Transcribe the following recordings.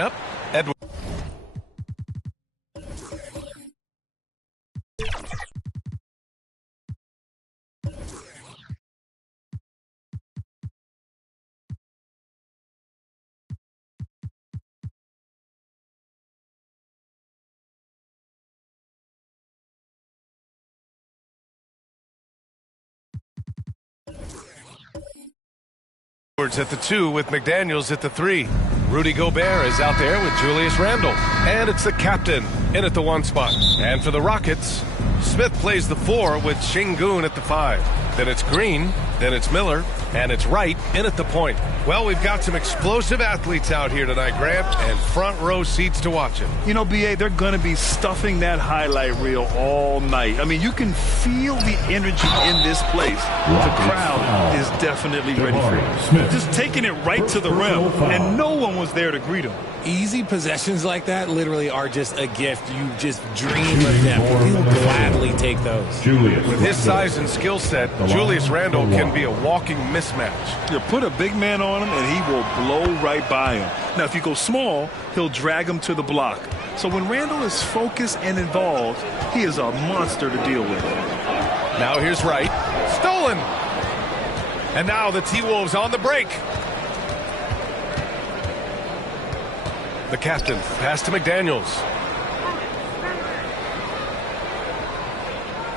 Up, Edwards. At the 2 with McDaniels at the 3. Rudy Gobert is out there with Julius Randle. And it's the captain in at the 1 spot. And for the Rockets, Smith plays the 4 with Şengün at the 5. Then it's Green, then it's Miller, and it's Wright in at the point. Well, we've got some explosive athletes out here tonight, Grant, and front row seats to watch it. You know, B.A., they're going to be stuffing that highlight reel all night. I mean, you can feel the energy in this place. The crowd is definitely ready for it. Just taking it right to the rim, and no one was there to greet him. Easy possessions like that literally are just a gift. You just dream of them. He'll gladly take those. With his size and skill set, Julius Randle can be a walking mismatch. You put a big man on him, and he will blow right by him. Now, if you go small, he'll drag him to the block. So when Randle is focused and involved, he is a monster to deal with. Now here's Wright. Stolen! And now the T-Wolves on the break. The captain, pass to McDaniels.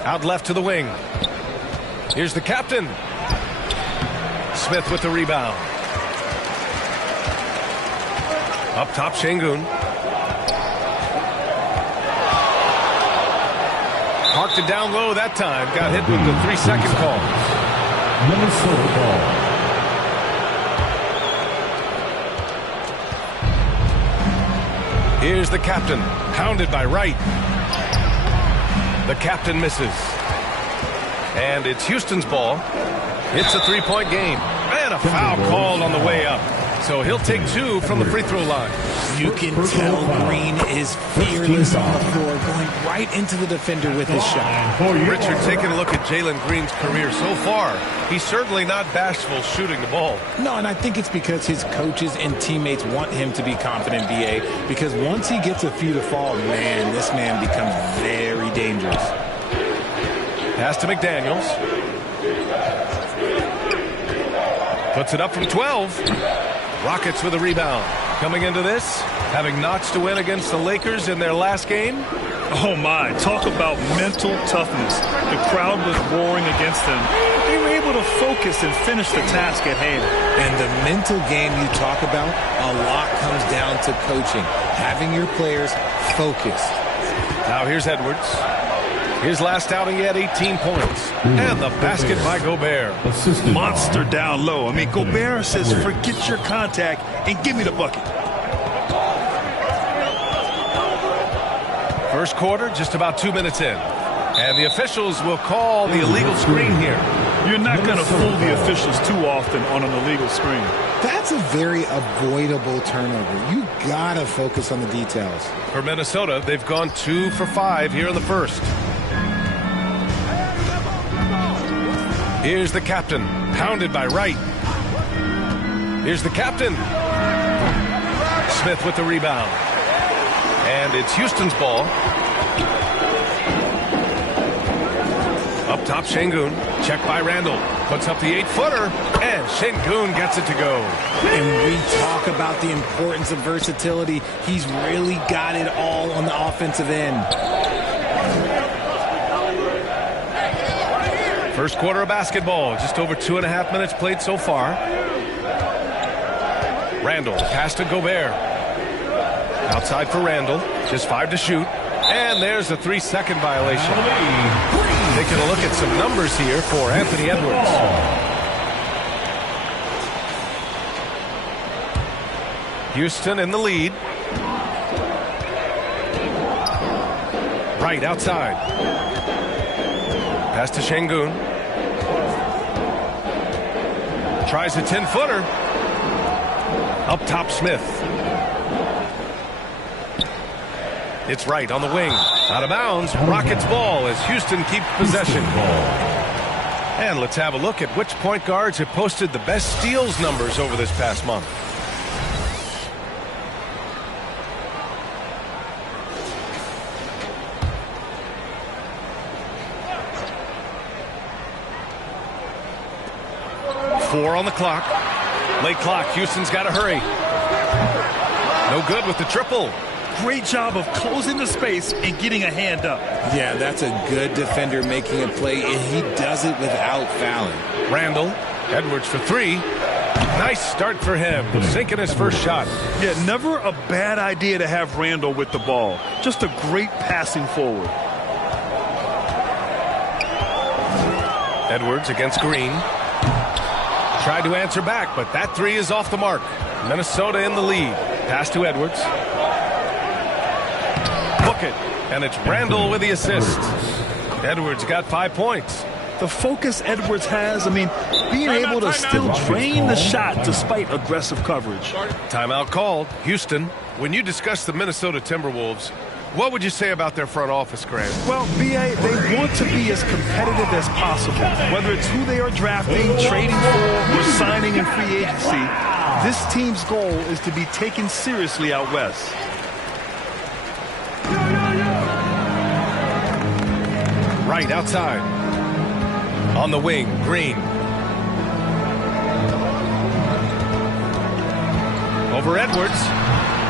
Out left to the wing. Here's the captain. Smith with the rebound. Up top, Şengün. Parked it down low that time. Got hit with the 3-second call. Minnesota ball. Here's the captain, pounded by Wright. The captain misses. And it's Houston's ball. It's a 3-point game. And a foul called on the way up. So he'll take 2 from the free throw line. You can tell Green is fearless on the floor, going right into the defender with his shot. Richard, taking a look at Jalen Green's career so far, he's certainly not bashful shooting the ball. No, and I think it's because his coaches and teammates want him to be confident, B.A., because once he gets a few to fall, man, this man becomes very dangerous. Pass to McDaniels. Puts it up from 12. Rockets with a rebound. Coming into this, having notched a win against the Lakers in their last game. Oh, my. Talk about mental toughness. The crowd was roaring against them. They were able to focus and finish the task at hand. And the mental game you talk about, a lot comes down to coaching, having your players focused. Now here's Edwards. His last outing, he had 18 points. And the basket by Gobert. Monster down low. I mean, Gobert says, forget your contact and give me the bucket. First quarter, just about 2 minutes in. And the officials will call the illegal screen here. You're not going to fool the officials too often on an illegal screen. That's a very avoidable turnover. You got to focus on the details. For Minnesota, they've gone 2 for 5 here in the first. Here's the captain, pounded by Wright. Here's the captain. Smith with the rebound. And it's Houston's ball. Up top, Şengün. Check by Randle. Puts up the 8-footer. And Şengün gets it to go. And we talk about the importance of versatility. He's really got it all on the offensive end. First quarter of basketball. Just over 2.5 minutes played so far. Randle, pass to Gobert. Outside for Randle. Just 5 to shoot. And there's a 3-second violation. Taking a look at some numbers here for Anthony Edwards. Houston in the lead. Right outside. Pass to Şengün. Tries a 10-footer. Up top, Smith. It's Wright on the wing. Out of bounds. Rockets ball as Houston keeps possession. And let's have a look at which point guards have posted the best steals numbers over this past month. 4 on the clock. Late clock. Houston's got to hurry. No good with the triple. Great job of closing the space and getting a hand up. Yeah, that's a good defender making a play, and he does it without fouling. Randall. Edwards for 3. Nice start for him. Sinking his first shot. Yeah, never a bad idea to have Randall with the ball. Just a great passing forward. Edwards against Green. Tried to answer back, but that 3 is off the mark. Minnesota in the lead. Pass to Edwards. Book it. And it's Randall with the assist. Edwards got 5 points. The focus Edwards has, being able to still drain the shot despite aggressive coverage. Timeout called. Houston, when you discuss the Minnesota Timberwolves, what would you say about their front office, Grant? Well, B.A., they want to be as competitive as possible. Whether it's who they are drafting, trading for, or signing in free agency, this team's goal is to be taken seriously out west. Right outside. On the wing, Green. Over Edwards.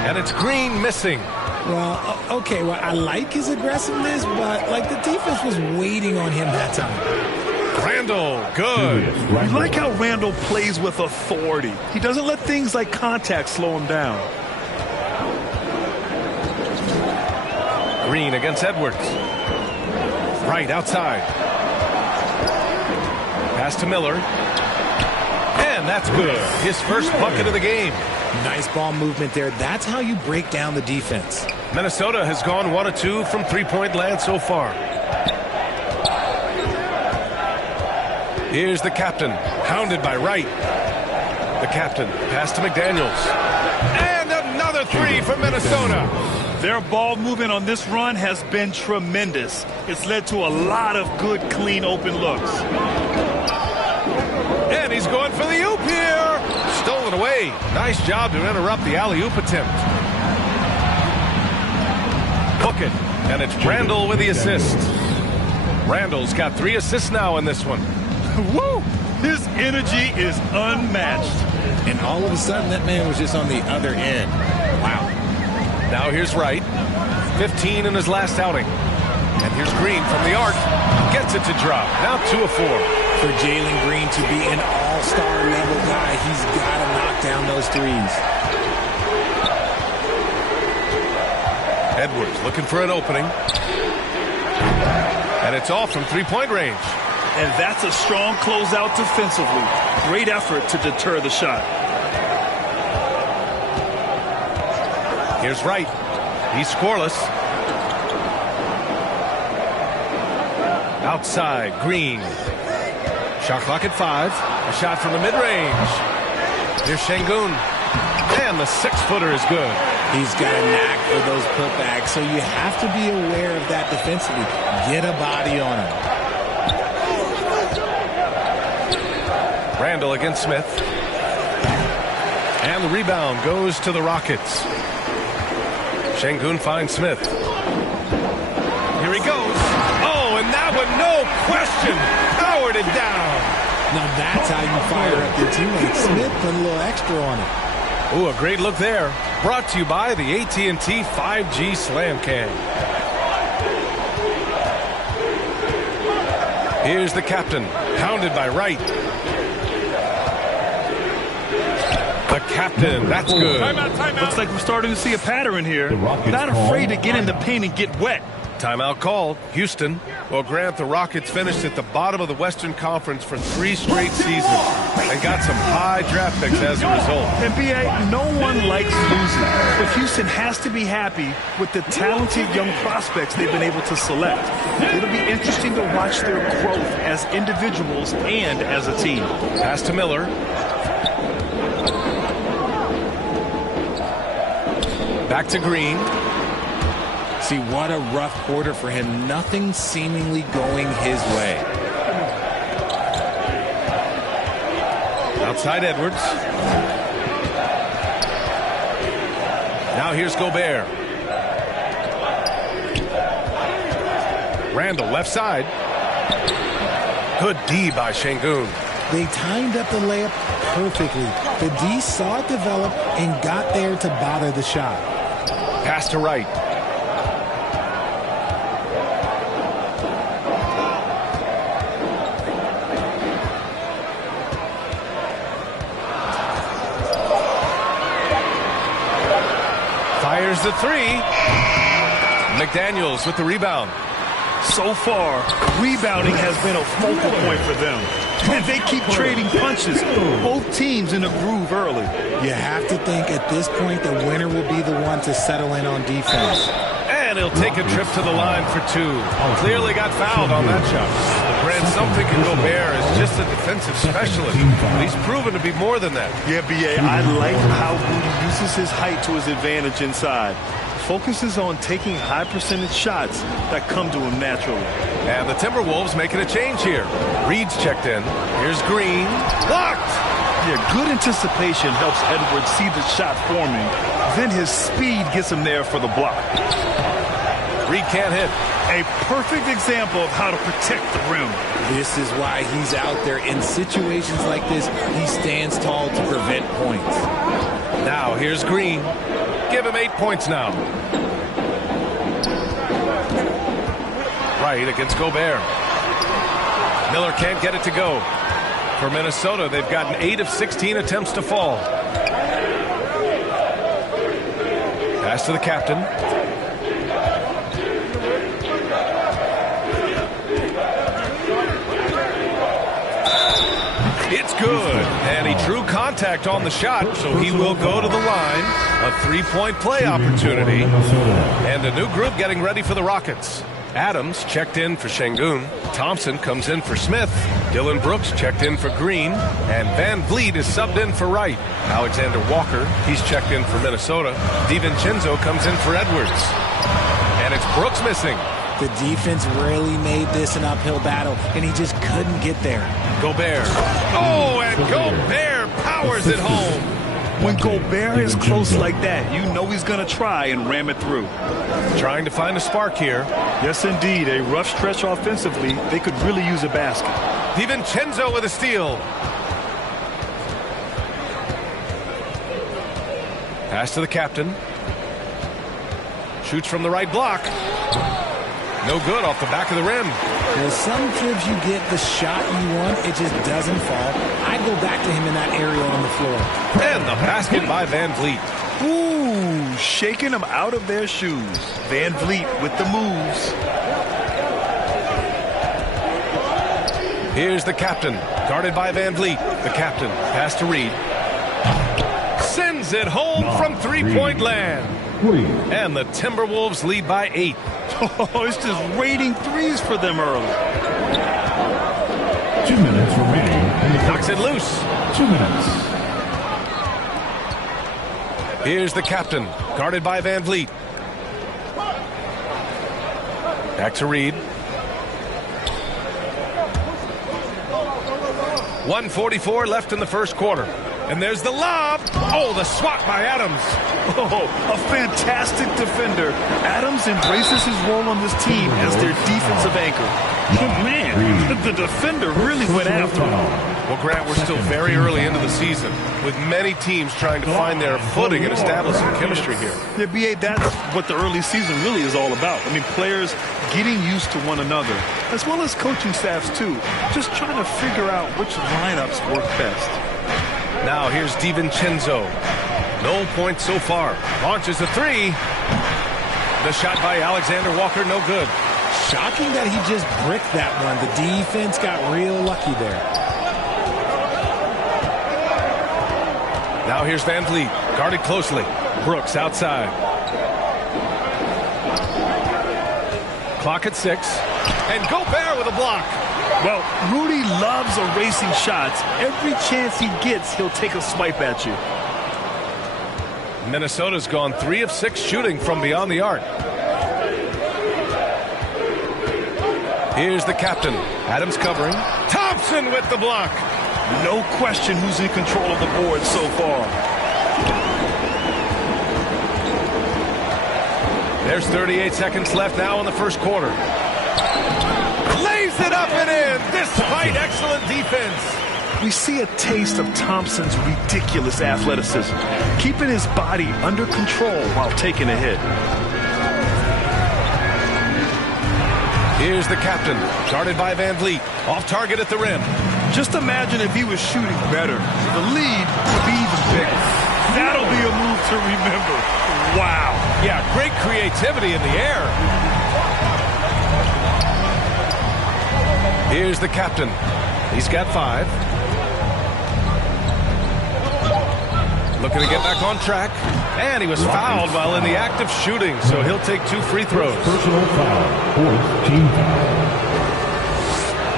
And it's Green missing. Well, okay, I like his aggressiveness, but, the defense was waiting on him that time. Randall, good. You like how Randall plays with authority. He doesn't let things like contact slow him down. Green against Edwards. Right outside. Pass to Miller. And that's good. His first bucket of the game. Nice ball movement there. That's how you break down the defense. Minnesota has gone 1 of 2 from three-point land so far. Here's the captain, hounded by Wright. The captain, pass to McDaniels. And another 3 for Minnesota. Their ball movement on this run has been tremendous. It's led to a lot of good, clean, open looks. And he's going for the oop here. Stolen away. Nice job to interrupt the alley-oop attempt. Book it. And it's Randall with the assist. Randall's got 3 assists now in this one. Woo! His energy is unmatched. And all of a sudden, that man was just on the other end. Wow. Now here's Wright. 15 in his last outing. And here's Green from the arc. Gets it to drop. Now 2 of 4. For Jalen Green to be an all-star level guy, he's got to knock down those 3s. Edwards looking for an opening. And it's off from three-point range. And that's a strong closeout defensively. Great effort to deter the shot. Here's Wright. He's scoreless. Outside, Green. Shot clock at 5. A shot from the mid-range. Here's Şengün. And the 6-footer is good. He's got a knack for those putbacks, so you have to be aware of that defensively. Get a body on him. Randall against Smith. And the rebound goes to the Rockets. Şengün finds Smith. Here he goes. Oh, and that one, no question, powered it down. Now that's how you fire up your teammate. Smith put a little extra on it. Ooh, a great look there. Brought to you by the AT&T 5G Slam Cam. Here's the captain, hounded by Wright. The captain, that's good. Timeout. Looks like we're starting to see a pattern here. Not afraid to get in the paint and get wet. Timeout called. Houston. Well, Grant, the Rockets finished at the bottom of the Western Conference for 3 straight seasons and got some high draft picks as a result. And B.A., no one likes losing, but Houston has to be happy with the talented young prospects they've been able to select. It'll be interesting to watch their growth as individuals and as a team. Pass to Miller. Back to Green. See, what a rough quarter for him. Nothing seemingly going his way. Outside Edwards. Now here's Gobert. Randall left side. Good D by Şengün. They timed up the layup perfectly. The D saw it develop and got there to bother the shot. Pass to Wright. Fires the three. McDaniels with the rebound. So far, rebounding has been a focal point for them. And they keep trading punches. Both teams in a groove early. You have to think at this point the winner will be the one to settle in on defense. And he'll take a trip to the line for two. Clearly got fouled on that shot. Grant, some think Gobert is just a defensive specialist, but he's proven to be more than that. Yeah, B.A., I like how Rudy uses his height to his advantage inside. Focuses on taking high percentage shots that come to him naturally. And the Timberwolves making a change here. Reed's checked in. Here's Green. Blocked! Yeah, good anticipation helps Edwards see the shot forming. Then his speed gets him there for the block. Reed can't hit. A perfect example of how to protect the rim. This is why he's out there. In situations like this, he stands tall to prevent points. Now here's Green. Give him 8 points now. Right against Gobert. Miller can't get it to go. For Minnesota, they've gotten 8 of 16 attempts to fall. Pass to the captain. It's good. And he drew contact on the shot, so he will go to the line. A three-point play opportunity. And a new group getting ready for the Rockets. Adams checked in for Şengün. Thompson comes in for Smith. Dylan Brooks checked in for Green. And Van Vliet is subbed in for Wright. Alexander Walker, he's checked in for Minnesota. DiVincenzo comes in for Edwards. And it's Brooks missing. The defense really made this an uphill battle, and he just couldn't get there. Gobert. Oh, and Gobert powers it home. When Gobert is close like that, you know he's going to try and ram it through. Trying to find a spark here. Yes, indeed. A rough stretch offensively. They could really use a basket. DiVincenzo with a steal. Pass to the captain. Shoots from the right block. No good off the back of the rim. Well, sometimes you get the shot you want, it just doesn't fall. I'd go back to him in that area on the floor. And the basket by Van Vliet. Ooh, shaking them out of their shoes. Van Vliet with the moves. Here's the captain, guarded by Van Vliet. The captain, pass to Reed. Sends it home from three-point land. And the Timberwolves lead by 8. Oh, it's just raining threes for them early. 2 minutes remaining. Knocks it loose. 2 minutes. Here's the captain, guarded by Van Vliet. Back to Reed. 1:44 left in the first quarter. And there's the lob. Oh, the swat by Adams. Oh, a fantastic defender. Adams embraces his role on this team as their defensive anchor. But man, the defender really went after him. Well, Grant, we're still very early into the season, with many teams trying to find their footing and establish some chemistry here. Yeah, B.A., that's what the early season really is all about. I mean, players getting used to one another, as well as coaching staffs, too. Just trying to figure out which lineups work best. Now here's DiVincenzo. No points so far. Launches a three. The shot by Alexander Walker, no good. Shocking that he just bricked that one. The defense got real lucky there. Now here's Van Vliet, guarded closely. Brooks outside. Clock at 6. And Gobert with a block. Well, Rudy loves erasing shots. Every chance he gets, he'll take a swipe at you. Minnesota's gone 3 of 6 shooting from beyond the arc. Here's the captain. Adams covering. Thompson with the block. No question who's in control of the board so far. There's 38 seconds left now in the first quarter. Lays it up and in, despite excellent defense. we see a taste of Thompson's ridiculous athleticism, keeping his body under control while taking a hit. Here's the captain, guarded by Van Vliet, off target at the rim. Just imagine if he was shooting better. The lead would be even bigger. That'll be a move to remember. Wow. Yeah, great creativity in the air. Here's the captain. He's got 5. Looking to get back on track. And he was fouled while in the act of shooting, so he'll take 2 free throws. Personal foul. 4th team foul.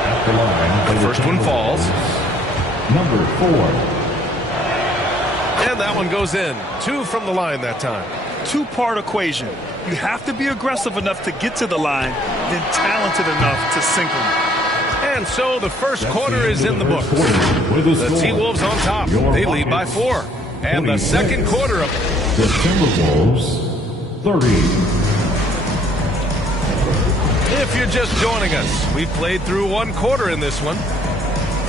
At the line. The first one falls. Number 4. And that one goes in. 2 from the line that time. Two-part equation. You have to be aggressive enough to get to the line, then talented enough to sink them. And so the first quarter is in the books. The T-Wolves on top. They lead by 4. And the second quarter of the Timberwolves 30. If you're just joining us, we've played through 1 quarter in this one.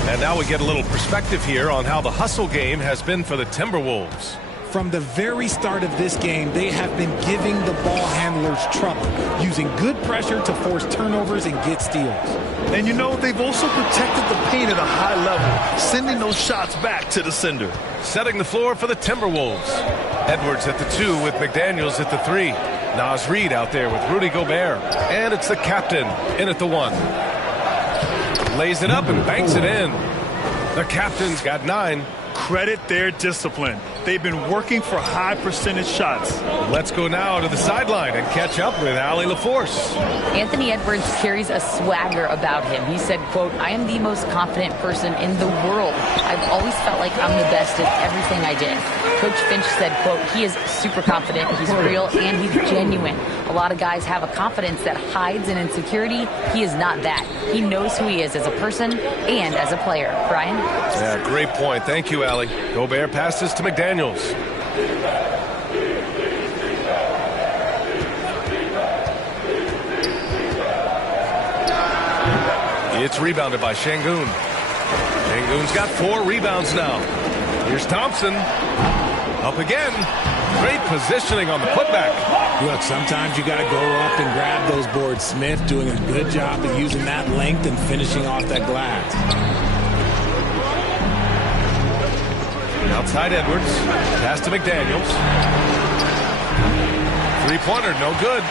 And now we get a little perspective here on how the hustle game has been for the Timberwolves. From the very start of this game, they have been giving the ball handlers trouble, using good pressure to force turnovers and get steals. And you know, they've also protected the paint at a high level, sending those shots back to the sender. Setting the floor for the Timberwolves. Edwards at the 2 with McDaniels at the 3. Naz Reid out there with Rudy Gobert. And it's the captain in at the 1. Lays it up and banks it in. The captain's got 9. Credit their discipline. They've been working for high percentage shots. Let's go now to the sideline and catch up with Allie LaForce. Anthony Edwards carries a swagger about him. He said, quote, "I am the most confident person in the world. I've always felt like I'm the best at everything I did." Coach Finch said, quote, "He is super confident, he's real, and he's genuine. A lot of guys have a confidence that hides an insecurity. He is not that. He knows who he is as a person and as a player." Brian? Yeah, great point. Thank you, Allie. Gobert passes to McDaniels. It's rebounded by Şengün. Şengün's got 4 rebounds now. Here's Thompson. Up again. Great positioning on the putback. Look, sometimes you got to go up and grab those boards. Smith doing a good job of using that length and finishing off that glass. Outside Edwards. Pass to McDaniels. 3-pointer, no good.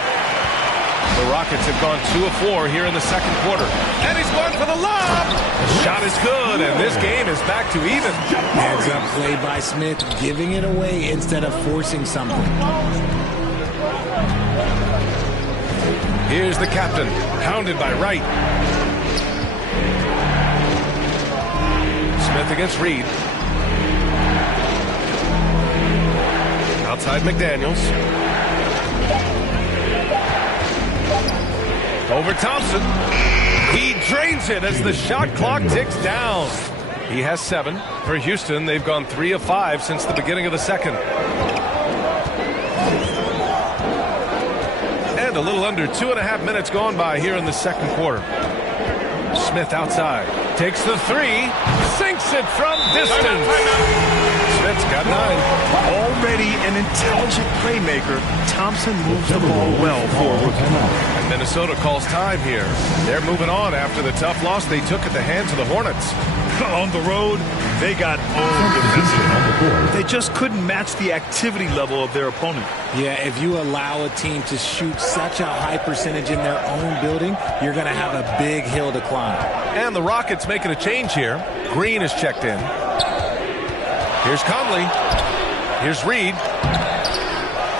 The Rockets have gone 2 of 4 here in the second quarter. And he's going for the lob. The shot is good, and this game is back to even. Heads up play by Smith, giving it away instead of forcing something. Here's the captain, hounded by Wright. Smith against Reid. Outside McDaniels. Over Thompson. He drains it as the shot clock ticks down. He has 7. For Houston, they've gone 3 of 5 since the beginning of the second. And a little under 2.5 minutes gone by here in the second quarter. Smith outside. Takes the 3. Sinks it from distance. Smith's got 9. Already an intelligent playmaker, Thompson moves the ball well for a rookie. And Minnesota calls time here. They're moving on after the tough loss they took at the hands of the Hornets. On the road, they got owned defensively. They just couldn't match the activity level of their opponent. Yeah, if you allow a team to shoot such a high percentage in their own building, you're going to have a big hill to climb. And the Rockets making a change here. Green is checked in. Here's Conley. Here's Reid.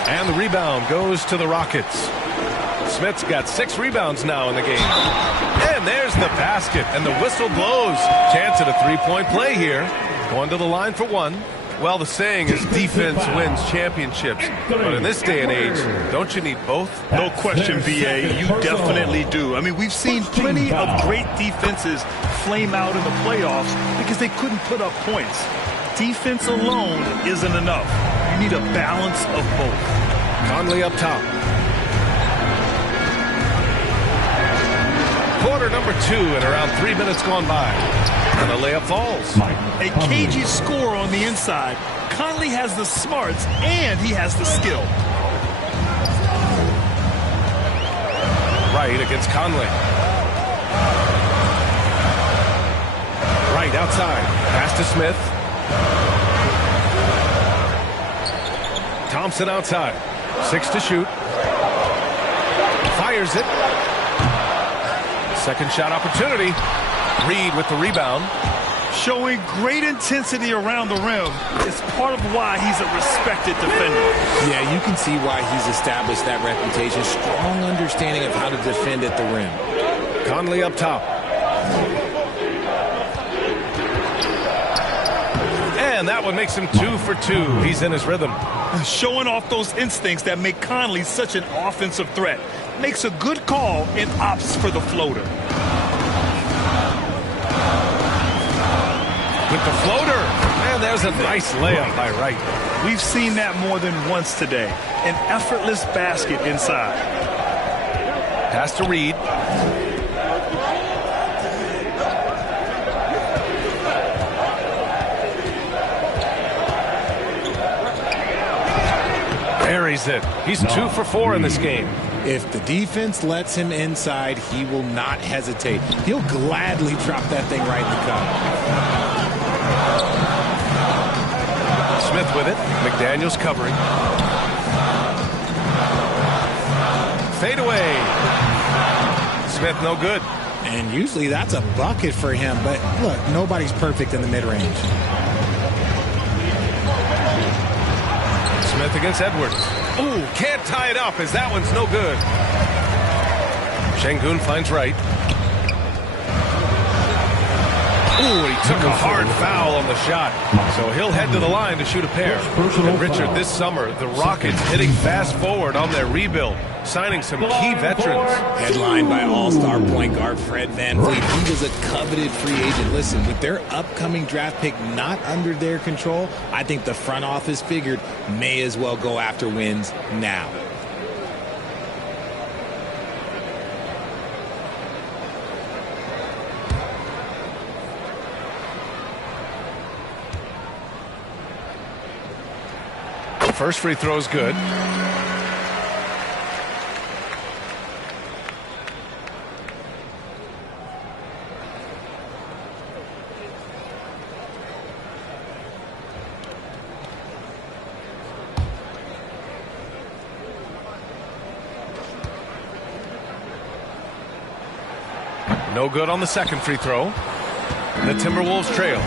And the rebound goes to the Rockets. Smith's got 6 rebounds now in the game. And there's the basket, and the whistle blows. Chance at a 3-point play here. Going to the line for 1. Well, the saying is defense wins championships. But in this day and age, don't you need both? No question, B.A. You definitely do. I mean, we've seen plenty of great defenses flame out in the playoffs because they couldn't put up points. Defense alone isn't enough. You need a balance of both. Conley up top. Quarter number 2 and around 3 minutes gone by. And the layup falls. A cagey score on the inside. Conley has the smarts and he has the skill. Wright against Conley. Wright outside. Pass to Smith. Thompson outside. 6 to shoot. Fires it. Second shot opportunity. Reed with the rebound. Showing great intensity around the rim is part of why he's a respected defender. Yeah, you can see why he's established that reputation. Strong understanding of how to defend at the rim. Conley up top. And that one makes him 2 for 2. He's in his rhythm. Showing off those instincts that make Conley such an offensive threat. Makes a good call and opts for the floater. With the floater. Man, there's a nice layup by Wright. We've seen that more than once today. An effortless basket inside. Pass to Reed. Buries it. He's 2 for 4 in this game. If the defense lets him inside, he will not hesitate. He'll gladly drop that thing right in the cup. Smith with it. McDaniels covering. Fade away. Smith no good. And usually that's a bucket for him. But look, nobody's perfect in the mid-range. Smith against Edwards. Ooh, can't tie it up as that one's no good. Şengün finds Wright. Ooh, he took a hard foul on the shot. So he'll head to the line to shoot a pair. And Richard, this summer, the Rockets hitting fast forward on their rebuild, signing some key veterans. Headlined by all-star point guard Fred VanVleet. He was a coveted free agent. Listen, with their upcoming draft pick not under their control, I think the front office figured may as well go after wins now. First free throw is good. No good on the second free throw. The Timberwolves trail.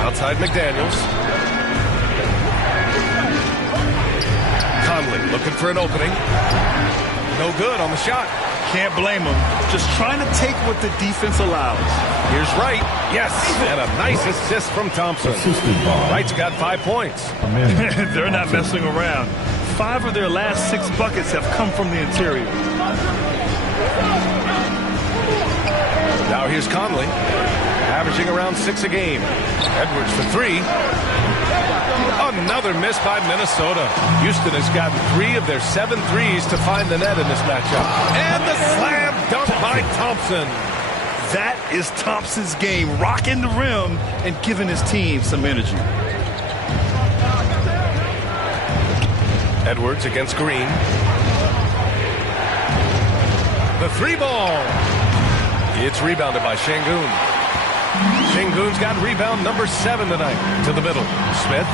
Outside McDaniels. Conley looking for an opening. No good on the shot. Can't blame him. Just trying to take what the defense allows. Here's Wright. Yes, and a nice assist from Thompson. Wright's got 5 points. They're not messing around. 5 of their last 6 buckets have come from the interior. Now here's Conley, averaging around 6 a game. Edwards for 3. Another miss by Minnesota. Houston has gotten 3 of their 7 threes to find the net in this matchup. And the slam dunk by Thompson. That is Thompson's game, rocking the rim and giving his team some energy. Edwards against Green. The 3 ball. It's rebounded by Şengün. Şengün's got rebound number 7 tonight. To the middle. Smith.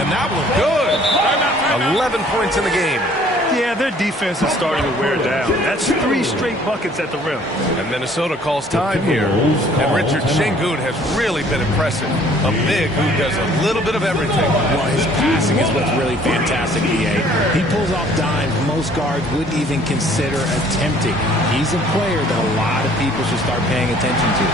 And that one good. 11 points in the game. Yeah, their defense is starting to wear down. That's 3 straight buckets at the rim. And Minnesota calls time here. And Richard, Şengün has really been impressive. A big who does a little bit of everything. Well, his passing is what's really fantastic, B.A. He pulls off dimes most guards wouldn't even consider attempting. He's a player that a lot of people should start paying attention to.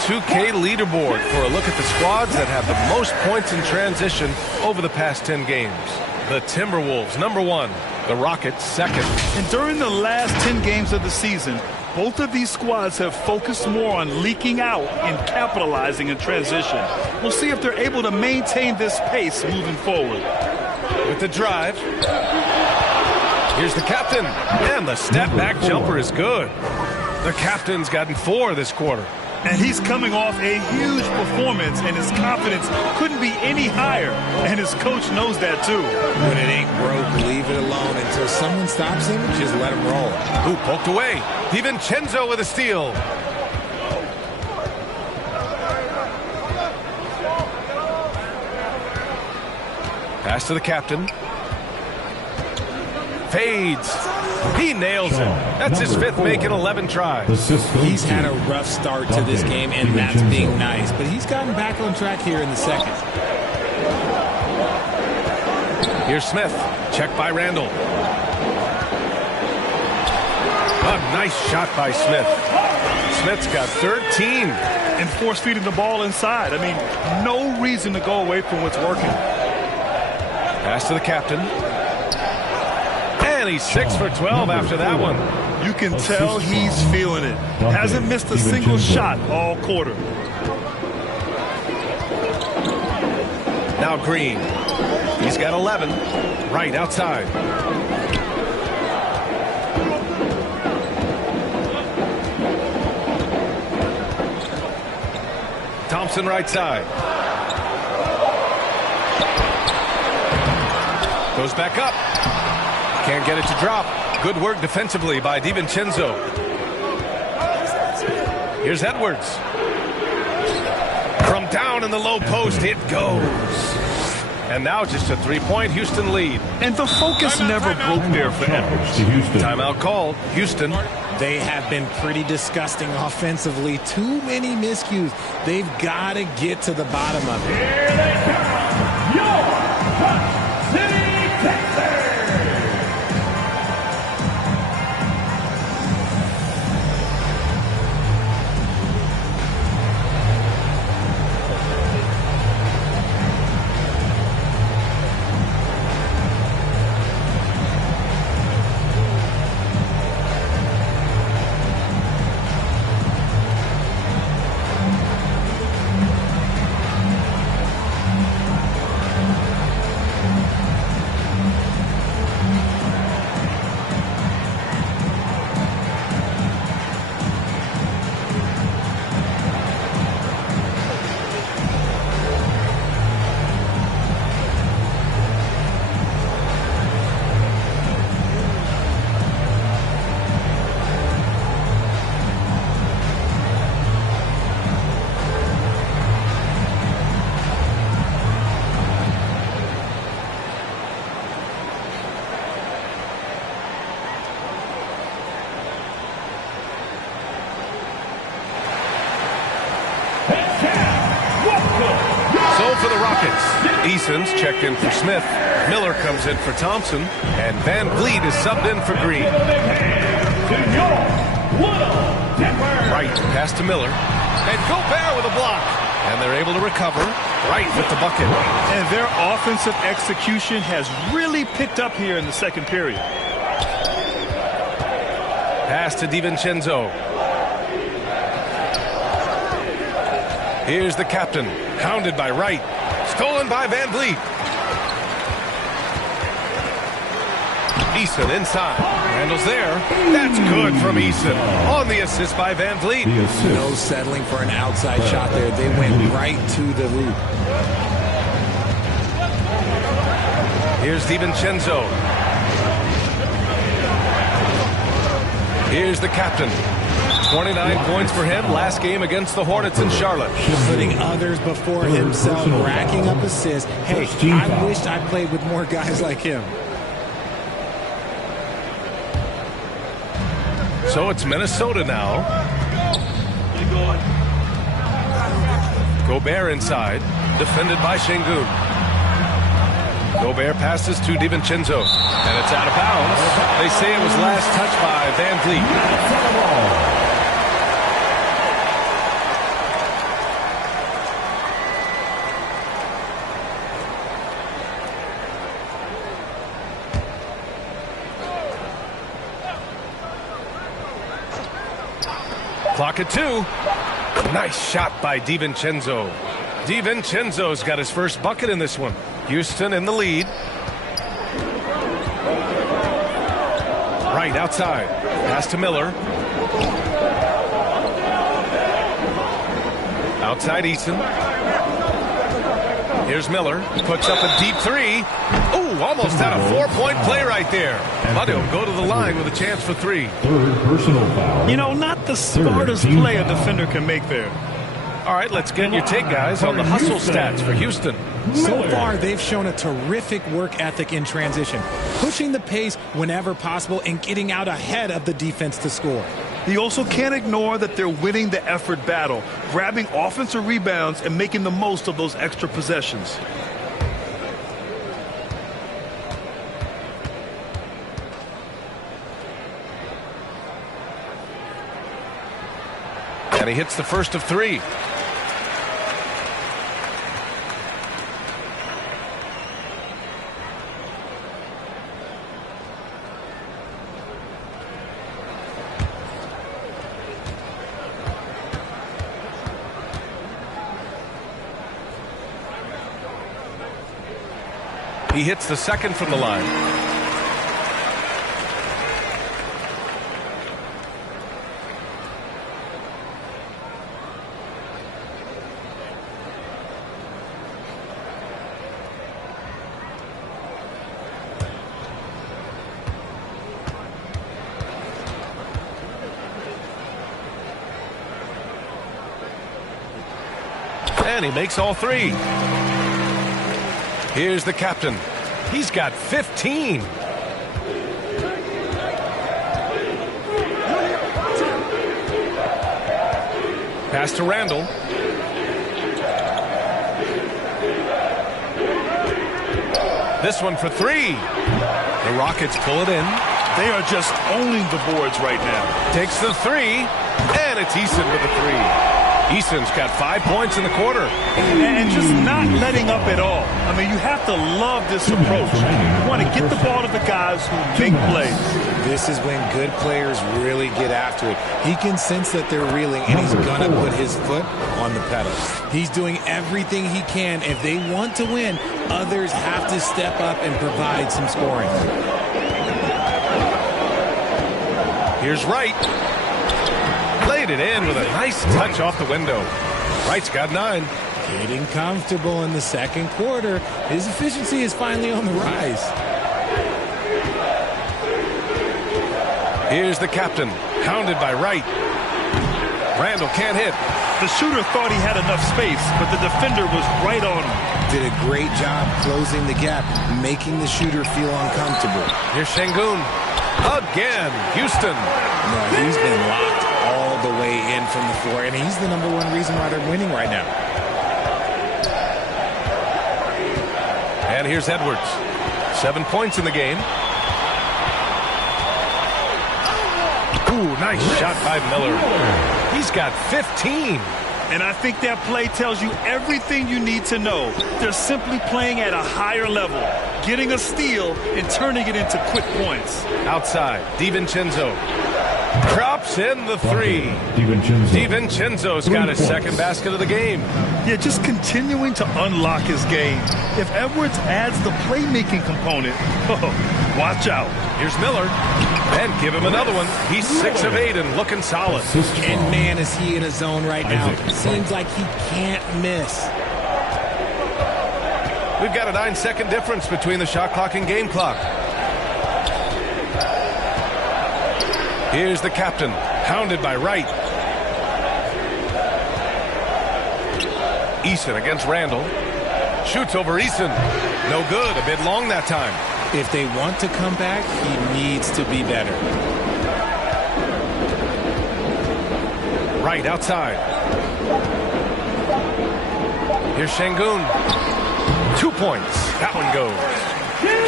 2K leaderboard for a look at the squads that have the most points in transition over the past 10 games. The Timberwolves, number 1. The Rockets, 2nd. And during the last 10 games of the season, both of these squads have focused more on leaking out and capitalizing in transition. We'll see if they're able to maintain this pace moving forward. With the drive. Here's the captain. And the step-back jumper is good. The captain's gotten 4 this quarter. And he's coming off a huge performance, and his confidence couldn't be any higher. And his coach knows that, too. When it ain't broke, leave it alone until someone stops him. Just let him roll. Ooh, poked away. DiVincenzo with a steal. Pass to the captain. Fades. He nails it. That's his 5th make in 11 tries. He's had a rough start to this game, and that's being nice. But he's gotten back on track here in the second. Here's Smith. Checked by Randall. A nice shot by Smith. Smith's got 13. And force-feeding the ball inside. I mean, no reason to go away from what's working. Pass to the captain. And he's 6 for 12 after that one. You can tell he's feeling it. Hasn't missed a single shot all quarter. Now Green. He's got 11. Right outside. Thompson right side. Goes back up. Can't get it to drop. Good work defensively by DiVincenzo. Here's Edwards. From down in the low post, it goes. And now just a 3-point Houston lead. And the focus never broke there for Edwards. Timeout called. Houston. They have been pretty disgusting offensively. Too many miscues. They've got to get to the bottom of it. Here they come. Your Hot City Texans. For the Rockets, Eason's checked in for Smith. Miller comes in for Thompson. And Van Vliet is subbed in for Green. Wright pass to Miller. And Gobert with a block. And they're able to recover. Wright with the bucket. And their offensive execution has really picked up here in the second period. Pass to DiVincenzo. Here's the captain. Hounded by Wright. Stolen by Van Vliet. Eason inside. Randall's there. That's good from Eason. On the assist by Van Vliet. No settling for an outside shot there. They went right to the hoop. Here's DiVincenzo. Here's the captain. 29 points for him last game against the Hornets in Charlotte. Putting others before himself, racking up assists. Hey, I wished I played with more guys like him. So it's Minnesota now. Gobert inside, defended by Şengün. Gobert passes to DiVincenzo, and it's out of bounds. They say it was last touched by Van Vliet. Clock at 2. Nice shot by DiVincenzo. DiVincenzo's got his first bucket in this one. Houston in the lead. Right outside. Pass to Miller. Outside Eason. Here's Miller. Puts up a deep three. Ooh, almost had a 4-point play right there. But he'll go to the line with a chance for 3. Third personal foul. You know, not the smartest play a defender can make there. All right, let's get your take, guys, on the hustle stats for Houston. So far, they've shown a terrific work ethic in transition, pushing the pace whenever possible and getting out ahead of the defense to score. You also can't ignore that they're winning the effort battle, grabbing offensive rebounds and making the most of those extra possessions. And he hits the first of 3. He hits the second from the line. And he makes all 3. Here's the captain. He's got 15. Pass to Randall. This one for 3. The Rockets pull it in. They are just owning the boards right now. Takes the 3. And it's Eason with the 3. Eason's got 5 points in the quarter. And just not letting up at all. I mean, you have to love this approach. You want to get the ball to the guys who make plays. This is when good players really get after it. He can sense that they're reeling, and he's going to put his foot on the pedal. He's doing everything he can. If they want to win, others have to step up and provide some scoring. Here's Wright. Laid it in with a nice touch off the window. Wright's got 9. Getting comfortable in the second quarter. His efficiency is finally on the rise. Here's the captain, hounded by Wright. Randall can't hit. The shooter thought he had enough space, but the defender was right on him. Did a great job closing the gap, making the shooter feel uncomfortable. Here's Şengün. Again, Houston. No, he's been locked all the way in from the floor, and he's the #1 reason why they're winning right now. And here's Edwards. 7 points in the game. Ooh, nice shot by Miller. He's got 15. And I think that play tells you everything you need to know. They're simply playing at a higher level, getting a steal and turning it into quick points. Outside, DiVincenzo. Drops in the 3. DiVincenzo's got his second basket of the game. Yeah, just continuing to unlock his game. If Edwards adds the playmaking component, watch out. Here's Miller. And give him another one. He's 6 of 8 and looking solid. And man, is he in a zone right now. Seems like he can't miss. We've got a 9-second difference between the shot clock and game clock. Here's the captain, hounded by Wright. Eason against Randall. Shoots over Eason. No good, a bit long that time. If they want to come back, he needs to be better. Wright outside. Here's Şengün. 2 points. That one goes.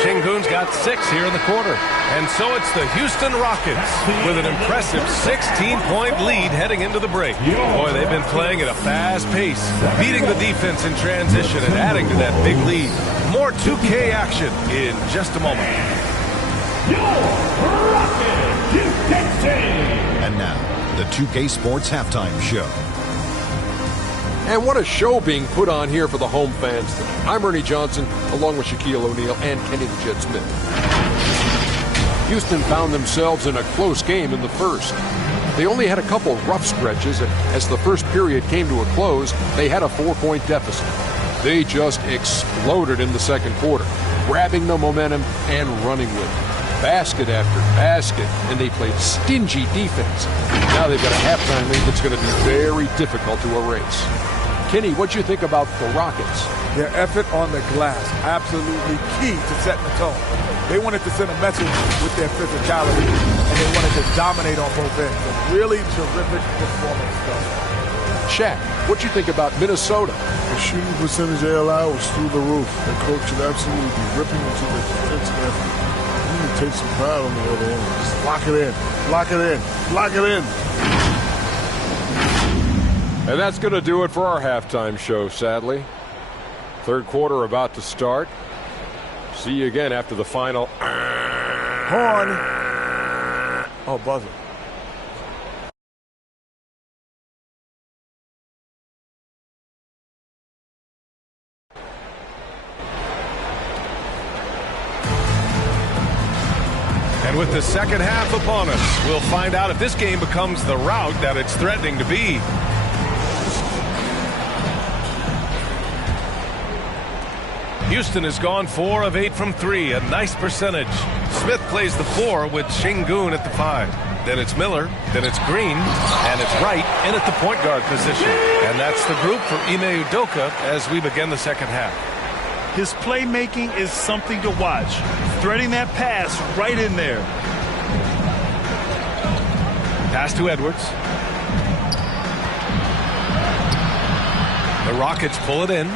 Şengün's got 6 here in the quarter. And so it's the Houston Rockets with an impressive 16-point lead heading into the break. Boy, they've been playing at a fast pace, beating the defense in transition and adding to that big lead. More 2K action in just a moment. And now, the 2K Sports Halftime Show. And what a show being put on here for the home fans tonight. I'm Ernie Johnson, along with Shaquille O'Neal and Kenny the Jet Smith. Houston found themselves in a close game in the first. They only had a couple rough stretches, and as the first period came to a close, they had a 4-point deficit. They just exploded in the second quarter, grabbing the momentum and running with it. Basket after basket, and they played stingy defense. Now they've got a halftime lead that's going to be very difficult to erase. Kenny, what'd you think about the Rockets? Their effort on the glass, absolutely key to setting the tone. They wanted to send a message with their physicality, and they wanted to dominate on both ends. A really terrific performance, though. Shaq, what'd you think about Minnesota? The shooting percentage they allowed was through the roof. The coach should absolutely be ripping into the defensive effort. You need to take some pride on the other end. Just lock it in, lock it in, lock it in. And that's going to do it for our halftime show, sadly. Third quarter about to start. See you again after the final. Horn. Oh, buzzer. And with the second half upon us, we'll find out if this game becomes the rout that it's threatening to be. Houston has gone 4 of 8 from 3, a nice percentage. Smith plays the 4 with Şengün at the 5. Then it's Miller, then it's Green, and it's Wright in at the point guard position. And that's the group for Ime Udoka as we begin the second half. His playmaking is something to watch. Threading that pass right in there. Pass to Edwards. The Rockets pull it in.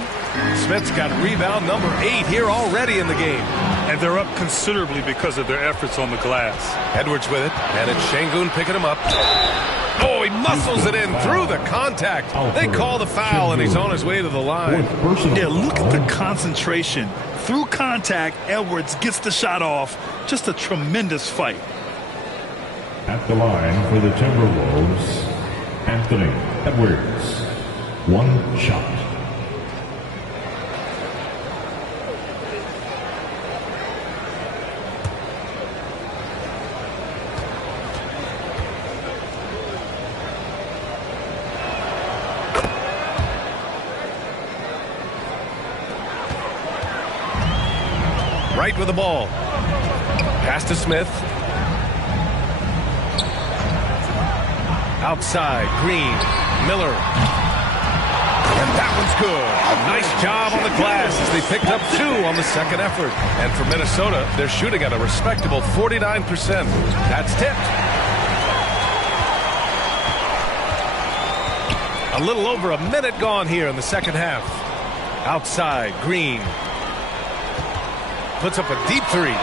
Smith's got rebound number 8 here already in the game. And they're up considerably because of their efforts on the glass. Edwards with it, and it's Şengün picking him up. Oh, he muscles it in through the contact. They call the foul, and he's on his way to the line. Yeah, look at the concentration. Through contact, Edwards gets the shot off. Just a tremendous fight. At the line for the Timberwolves, Anthony Edwards. One shot. Wright with the ball. Pass to Smith. Outside, Green, Miller. And that one's good. A nice job on the glass as they picked up 2 on the second effort. And for Minnesota, they're shooting at a respectable 49%. That's tipped. A little over a minute gone here in the second half. Outside, Green. Puts up a deep 3.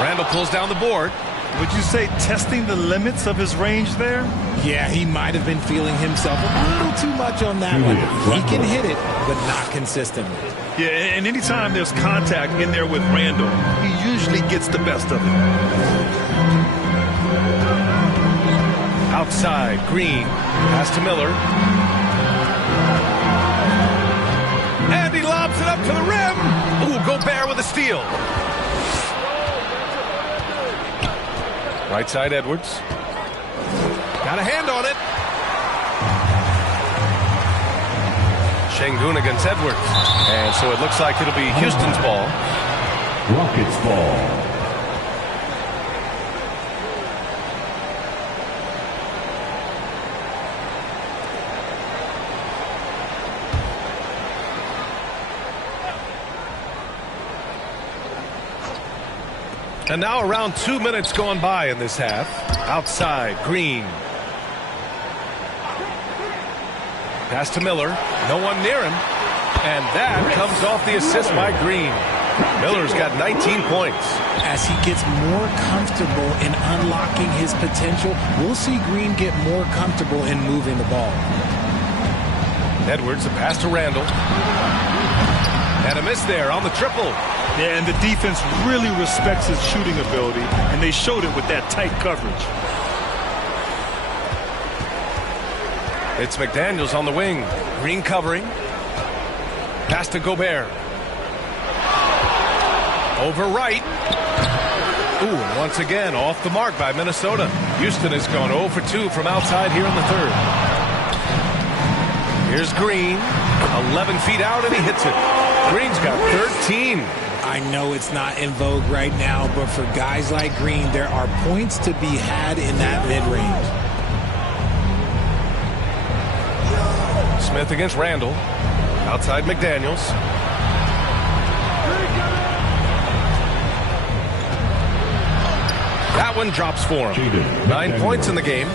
Randall pulls down the board. Would you say testing the limits of his range there? Yeah, he might have been feeling himself a little too much on that one. He can hit it, but not consistently. Yeah, and anytime there's contact in there with Randall, he usually gets the best of it. Outside, Green. Pass to Miller. And he lobs it up to the rim. Ooh, Gobert with a steal. Right side, Edwards. Got a hand on it. Şengün against Edwards. And so it looks like it'll be Houston's ball. Rockets ball. And now around 2 minutes gone by in this half. Outside, Green. Pass to Miller. No one near him. And that comes off the assist by Green. Miller's got 19 points. As he gets more comfortable in unlocking his potential, we'll see Green get more comfortable in moving the ball. Edwards, a pass to Randall. And a miss there on the triple. Yeah, and the defense really respects his shooting ability, and they showed it with that tight coverage. It's McDaniels on the wing. Green covering. Pass to Gobert. Over right. Ooh, once again, off the mark by Minnesota. Houston has gone 0 for 2 from outside here in the third. Here's Green. 11 feet out, and he hits it. Green's got 13. I know it's not in vogue right now, but for guys like Green, there are points to be had in that mid-range. Smith against Randall. Outside McDaniels. That one drops for him. 9 points in the game.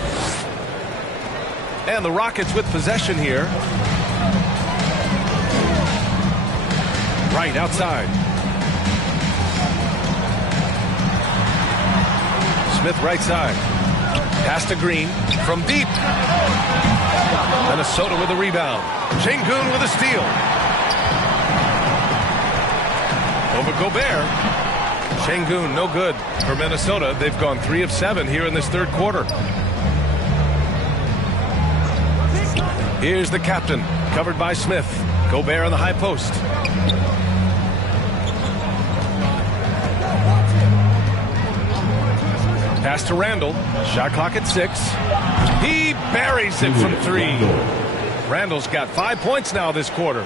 And the Rockets with possession here. Right outside. Smith right side. Pass to Green from deep. Minnesota with a rebound. Sengun with a steal. Over Gobert. Sengun no good for Minnesota. They've gone 3 of 7 here in this third quarter. Here's the captain, covered by Smith. Gobert on the high post. Pass to Randall. Shot clock at 6. He buries it from 3. Randall's got 5 points now this quarter.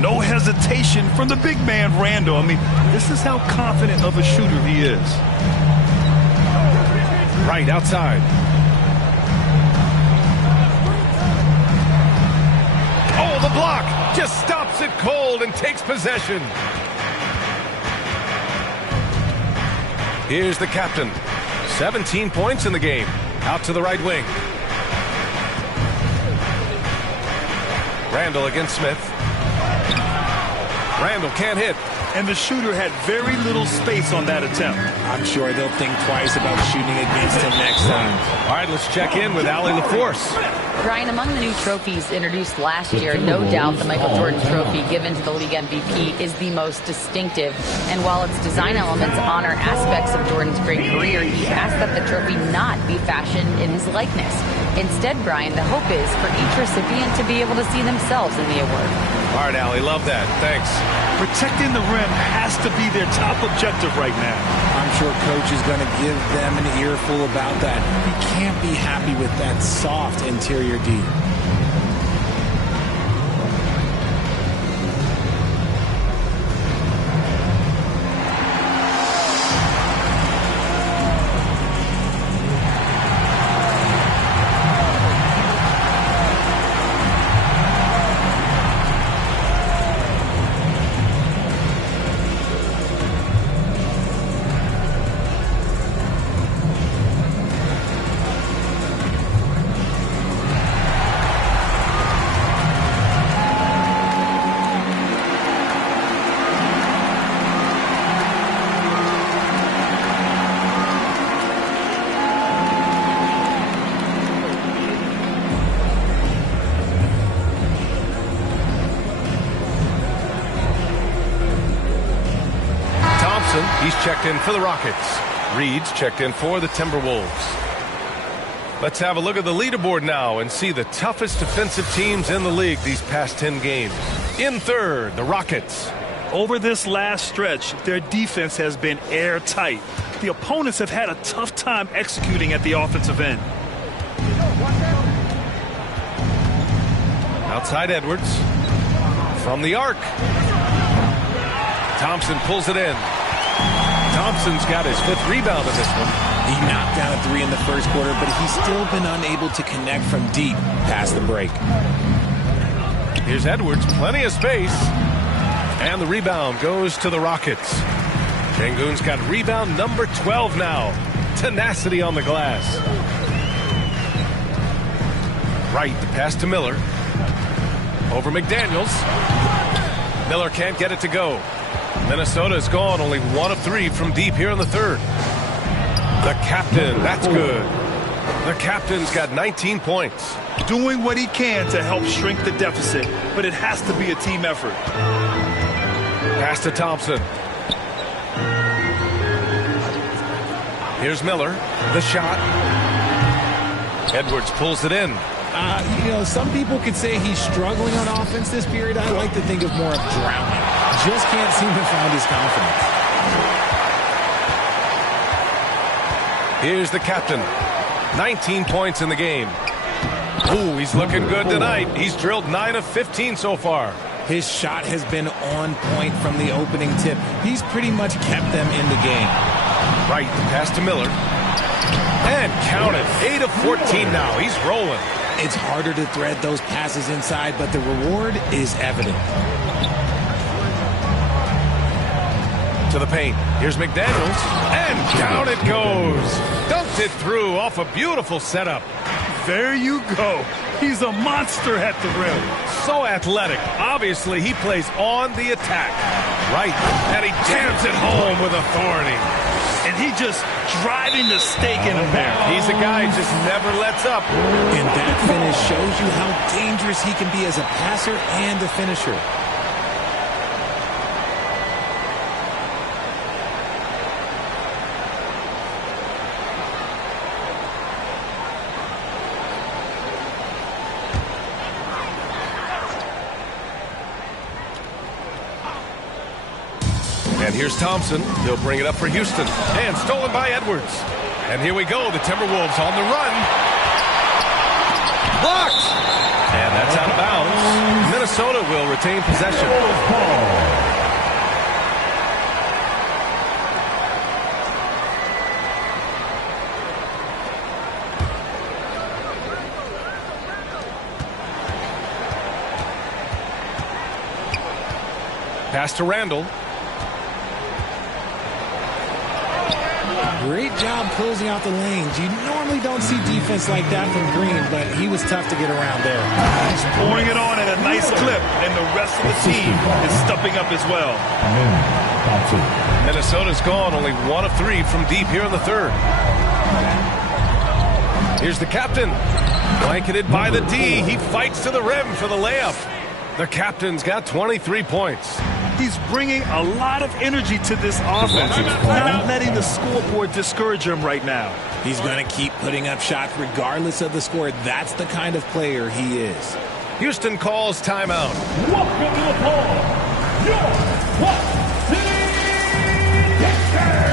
No hesitation from the big man, Randall. I mean, this is how confident of a shooter he is. Right outside. Oh, the block just stops it cold and takes possession. Here's the captain. 17 points in the game. Out to the right wing. Randall against Smith. Randall can't hit. And the shooter had very little space on that attempt. I'm sure they'll think twice about shooting against him next time. All right, let's check in with Allie LaForce. Brian, among the new trophies introduced last year, no doubt the Michael Jordan Trophy given to the league MVP is the most distinctive. And while its design elements honor aspects of Jordan's great career, he asked that the trophy not be fashioned in his likeness. Instead, Brian, the hope is for each recipient to be able to see themselves in the award. All right, Allie, love that. Thanks. Protecting the rim has to be their top objective right now. I'm sure Coach is going to give them an earful about that. He can't be happy with that soft interior D. He's checked in for the Rockets. Reed's checked in for the Timberwolves. Let's have a look at the leaderboard now and see the toughest defensive teams in the league these past 10 games. In third, the Rockets. Over this last stretch, their defense has been airtight. The opponents have had a tough time executing at the offensive end. Outside Edwards. From the arc. Thompson pulls it in. Thompson's got his 5th rebound in this one. He knocked down a 3 in the first quarter, but he's still been unable to connect from deep past the break. Here's Edwards, plenty of space. And the rebound goes to the Rockets. Sengun's got rebound number 12 now. Tenacity on the glass. Right, the pass to Miller. Over McDaniels. Miller can't get it to go. Minnesota's gone only 1 of 3 from deep here in the third. The captain, that's good. The captain's got 19 points. Doing what he can to help shrink the deficit, but it has to be a team effort. Pass to Thompson. Here's Miller, the shot. Edwards pulls it in. Some people could say he's struggling on offense this period. I like to think of more of drowning. Just can't seem to find his confidence. Here's the captain. 19 points in the game. Ooh, he's looking good tonight. He's drilled 9 of 15 so far. His shot has been on point from the opening tip. He's pretty much kept them in the game. Right, pass to Miller. And count it. 8 of 14 now. He's rolling. It's harder to thread those passes inside, but the reward is evident. To the paint. Here's McDaniels. And down it goes. Dunked it through off a beautiful setup. There you go. He's a monster at the rim. So athletic. Obviously, he plays on the attack. Right. And he jams it home with authority. And he just driving the stake in him there. He's a guy who just never lets up. And that finish shows you how dangerous he can be as a passer and a finisher. And here's Thompson. He'll bring it up for Houston. And stolen by Edwards. And here we go. The Timberwolves on the run. Blocked. And that's out of bounds. Minnesota will retain possession. Pass to Randall. Great job closing out the lanes. You normally don't see defense like that from Green, but he was tough to get around there. He's pouring it on at a nice clip, and the rest of the team is stepping up as well. Minnesota's gone only 1 of 3 from deep here in the third. Here's the captain. Blanketed by the D. He fights to the rim for the layup. The captain's got 23 points. He's bringing a lot of energy to this offense. Not letting the scoreboard discourage him right now. He's going to keep putting up shots regardless of the score. That's the kind of player he is. Houston calls timeout. Welcome to the ball. Your Washington Captain.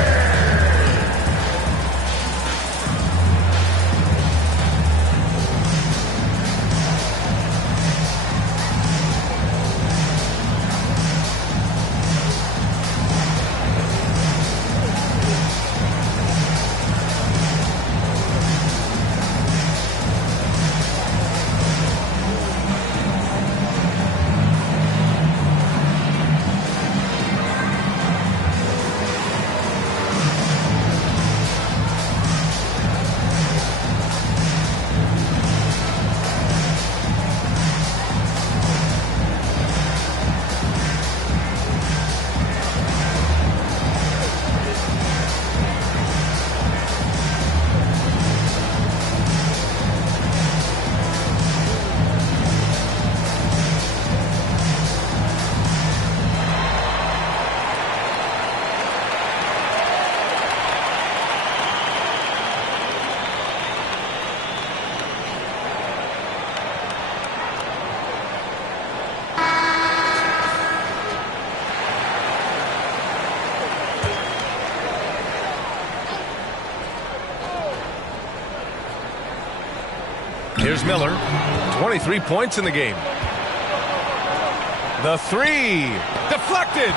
Here's Miller. 23 points in the game. The three. Deflected.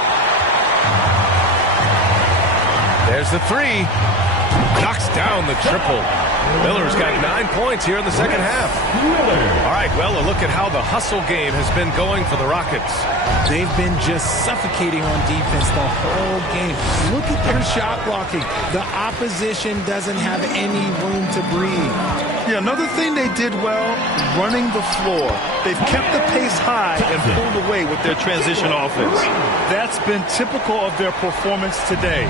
There's the three. Knocks down the triple. Miller's got 9 points here in the second half. All right, well, a look at how the hustle game has been going for the Rockets. They've been just suffocating on defense the whole game. Look at their shot blocking. The opposition doesn't have any room to breathe. Yeah, another thing they did well, running the floor. They've kept the pace high and pulled away with their transition offense. That's been typical of their performance today.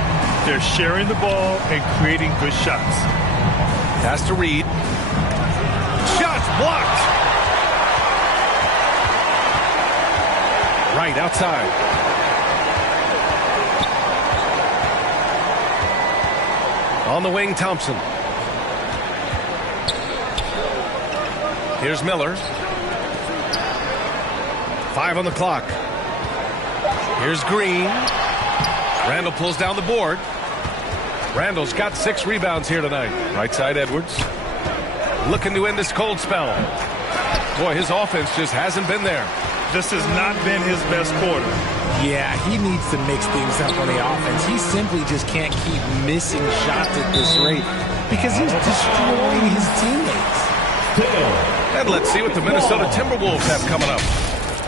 They're sharing the ball and creating good shots. Pass to Reed. Shots blocked. Right outside. On the wing, Thompson. Here's Miller. 5 on the clock. Here's Green. Randall pulls down the board. Randall's got 6 rebounds here tonight. Right side Edwards. Looking to end this cold spell. Boy, his offense just hasn't been there. This has not been his best quarter. Yeah, he needs to mix things up on the offense. He simply just can't keep missing shots at this rate because he's destroying his teammates. And let's see what the Minnesota Timberwolves have coming up.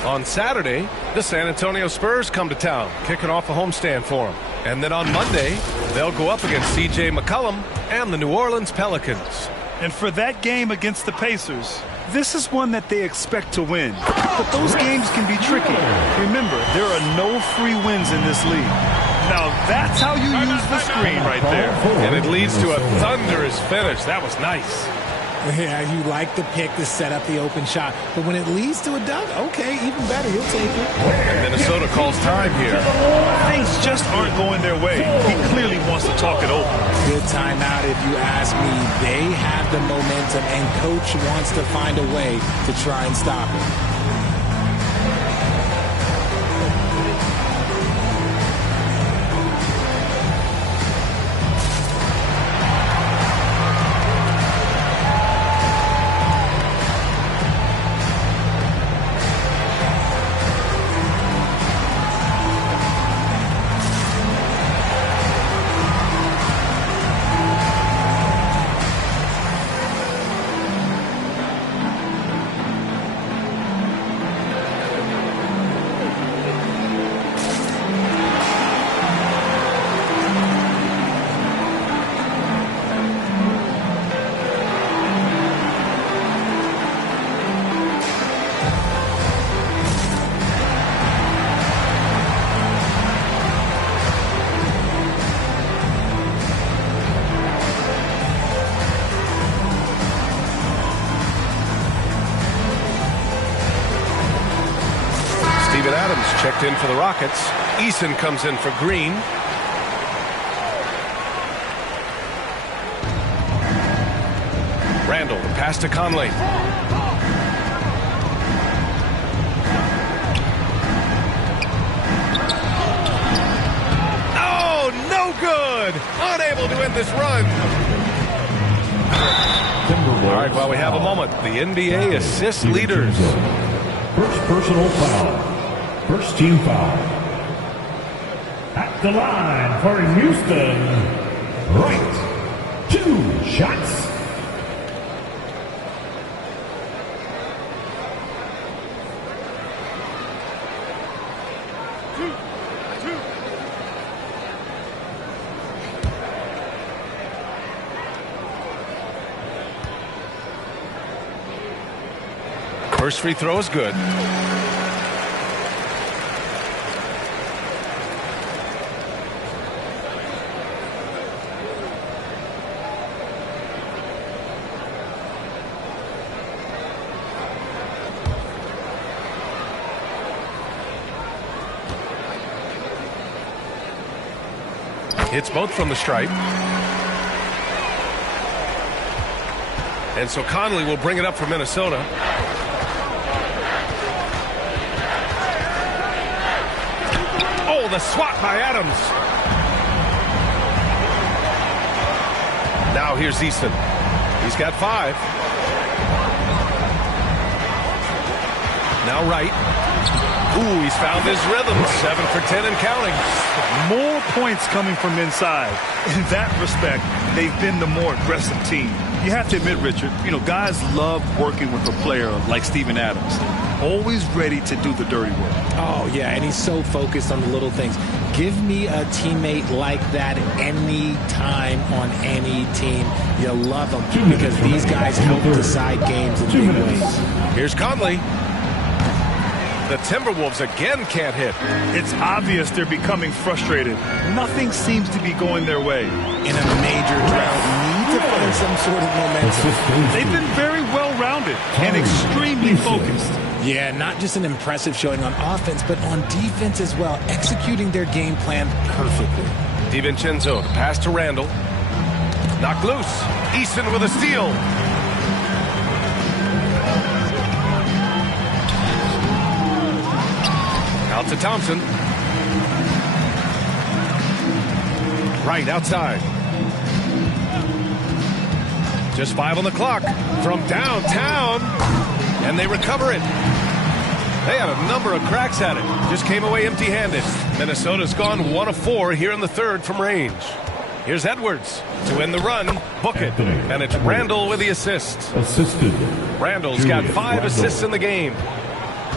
On Saturday, the San Antonio Spurs come to town, kicking off a homestand for them. And then on Monday, they'll go up against C.J. McCollum and the New Orleans Pelicans. And for that game against the Pacers, this is one that they expect to win. But those games can be tricky. Remember, there are no free wins in this league. Now, that's how you use the screen right there. And it leads to a thunderous finish. That was nice. Yeah, you like the pick to set up the open shot. But when it leads to a dunk, okay, even better. He'll take it. And Minnesota calls time here. Things just aren't going their way. He clearly wants to talk it over. Good timeout if you ask me. They have the momentum, and Coach wants to find a way to try and stop it. Steven Adams checked in for the Rockets. Eason comes in for Green. Randall, the pass to Conley. Oh, no good! Unable to end this run. All right, while we have a moment, the NBA assist leaders. First personal foul. First team foul. At the line for Houston. Right. 2 shots. First free throw is good. Hits both from the stripe. And so Conley will bring it up for Minnesota. Oh, the swat by Adams. Now here's Eason. He's got 5. Now Wright. Ooh, he's found his rhythm. 7 for 10 and counting. More points coming from inside. In that respect, they've been the more aggressive team. You have to admit, Richard, guys love working with a player like Steven Adams. Always ready to do the dirty work. Oh, yeah, and he's so focused on the little things. Give me a teammate like that any time on any team. You'll love them because these guys help decide games in big ways. Here's Conley. The Timberwolves again can't hit. It's obvious they're becoming frustrated. Nothing seems to be going their way. In a major drought, need to find some sort of momentum. They've been very well-rounded and extremely focused. Yeah, not just an impressive showing on offense, but on defense as well, executing their game plan perfectly. DiVincenzo, the pass to Randall. Knocked loose. Eason with a steal. Out to Thompson. Right outside. Just 5 on the clock from downtown, and they recover it. They had a number of cracks at it. Just came away empty-handed. Minnesota's gone 1 of 4 here in the third from range. Here's Edwards to end the run. Book it. And it's Randall with the assist. Assisted. Randall's got 5 assists in the game.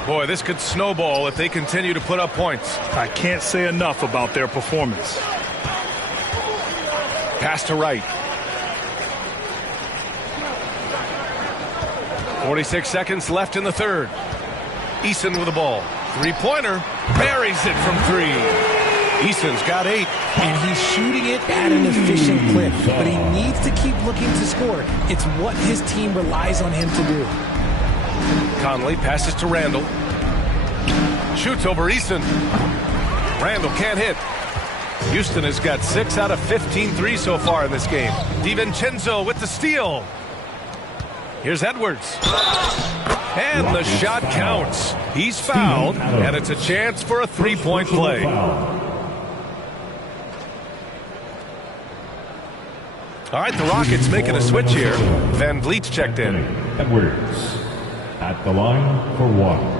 Boy, this could snowball if they continue to put up points. I can't say enough about their performance. Pass to Wright. 46 seconds left in the third. Eason with the ball. Three-pointer. Buries it from 3. Eason's got 8. And he's shooting it at an efficient clip. But he needs to keep looking to score. It's what his team relies on him to do. Conley passes to Randall. Shoots over Eason. Randall can't hit. Houston has got 6 out of 15 threes so far in this game. DiVincenzo with the steal. Here's Edwards. And the shot counts. He's fouled, and it's a chance for a three-point play. All right, the Rockets making a switch here. Van Vliet's checked in. Edwards at the line for 1.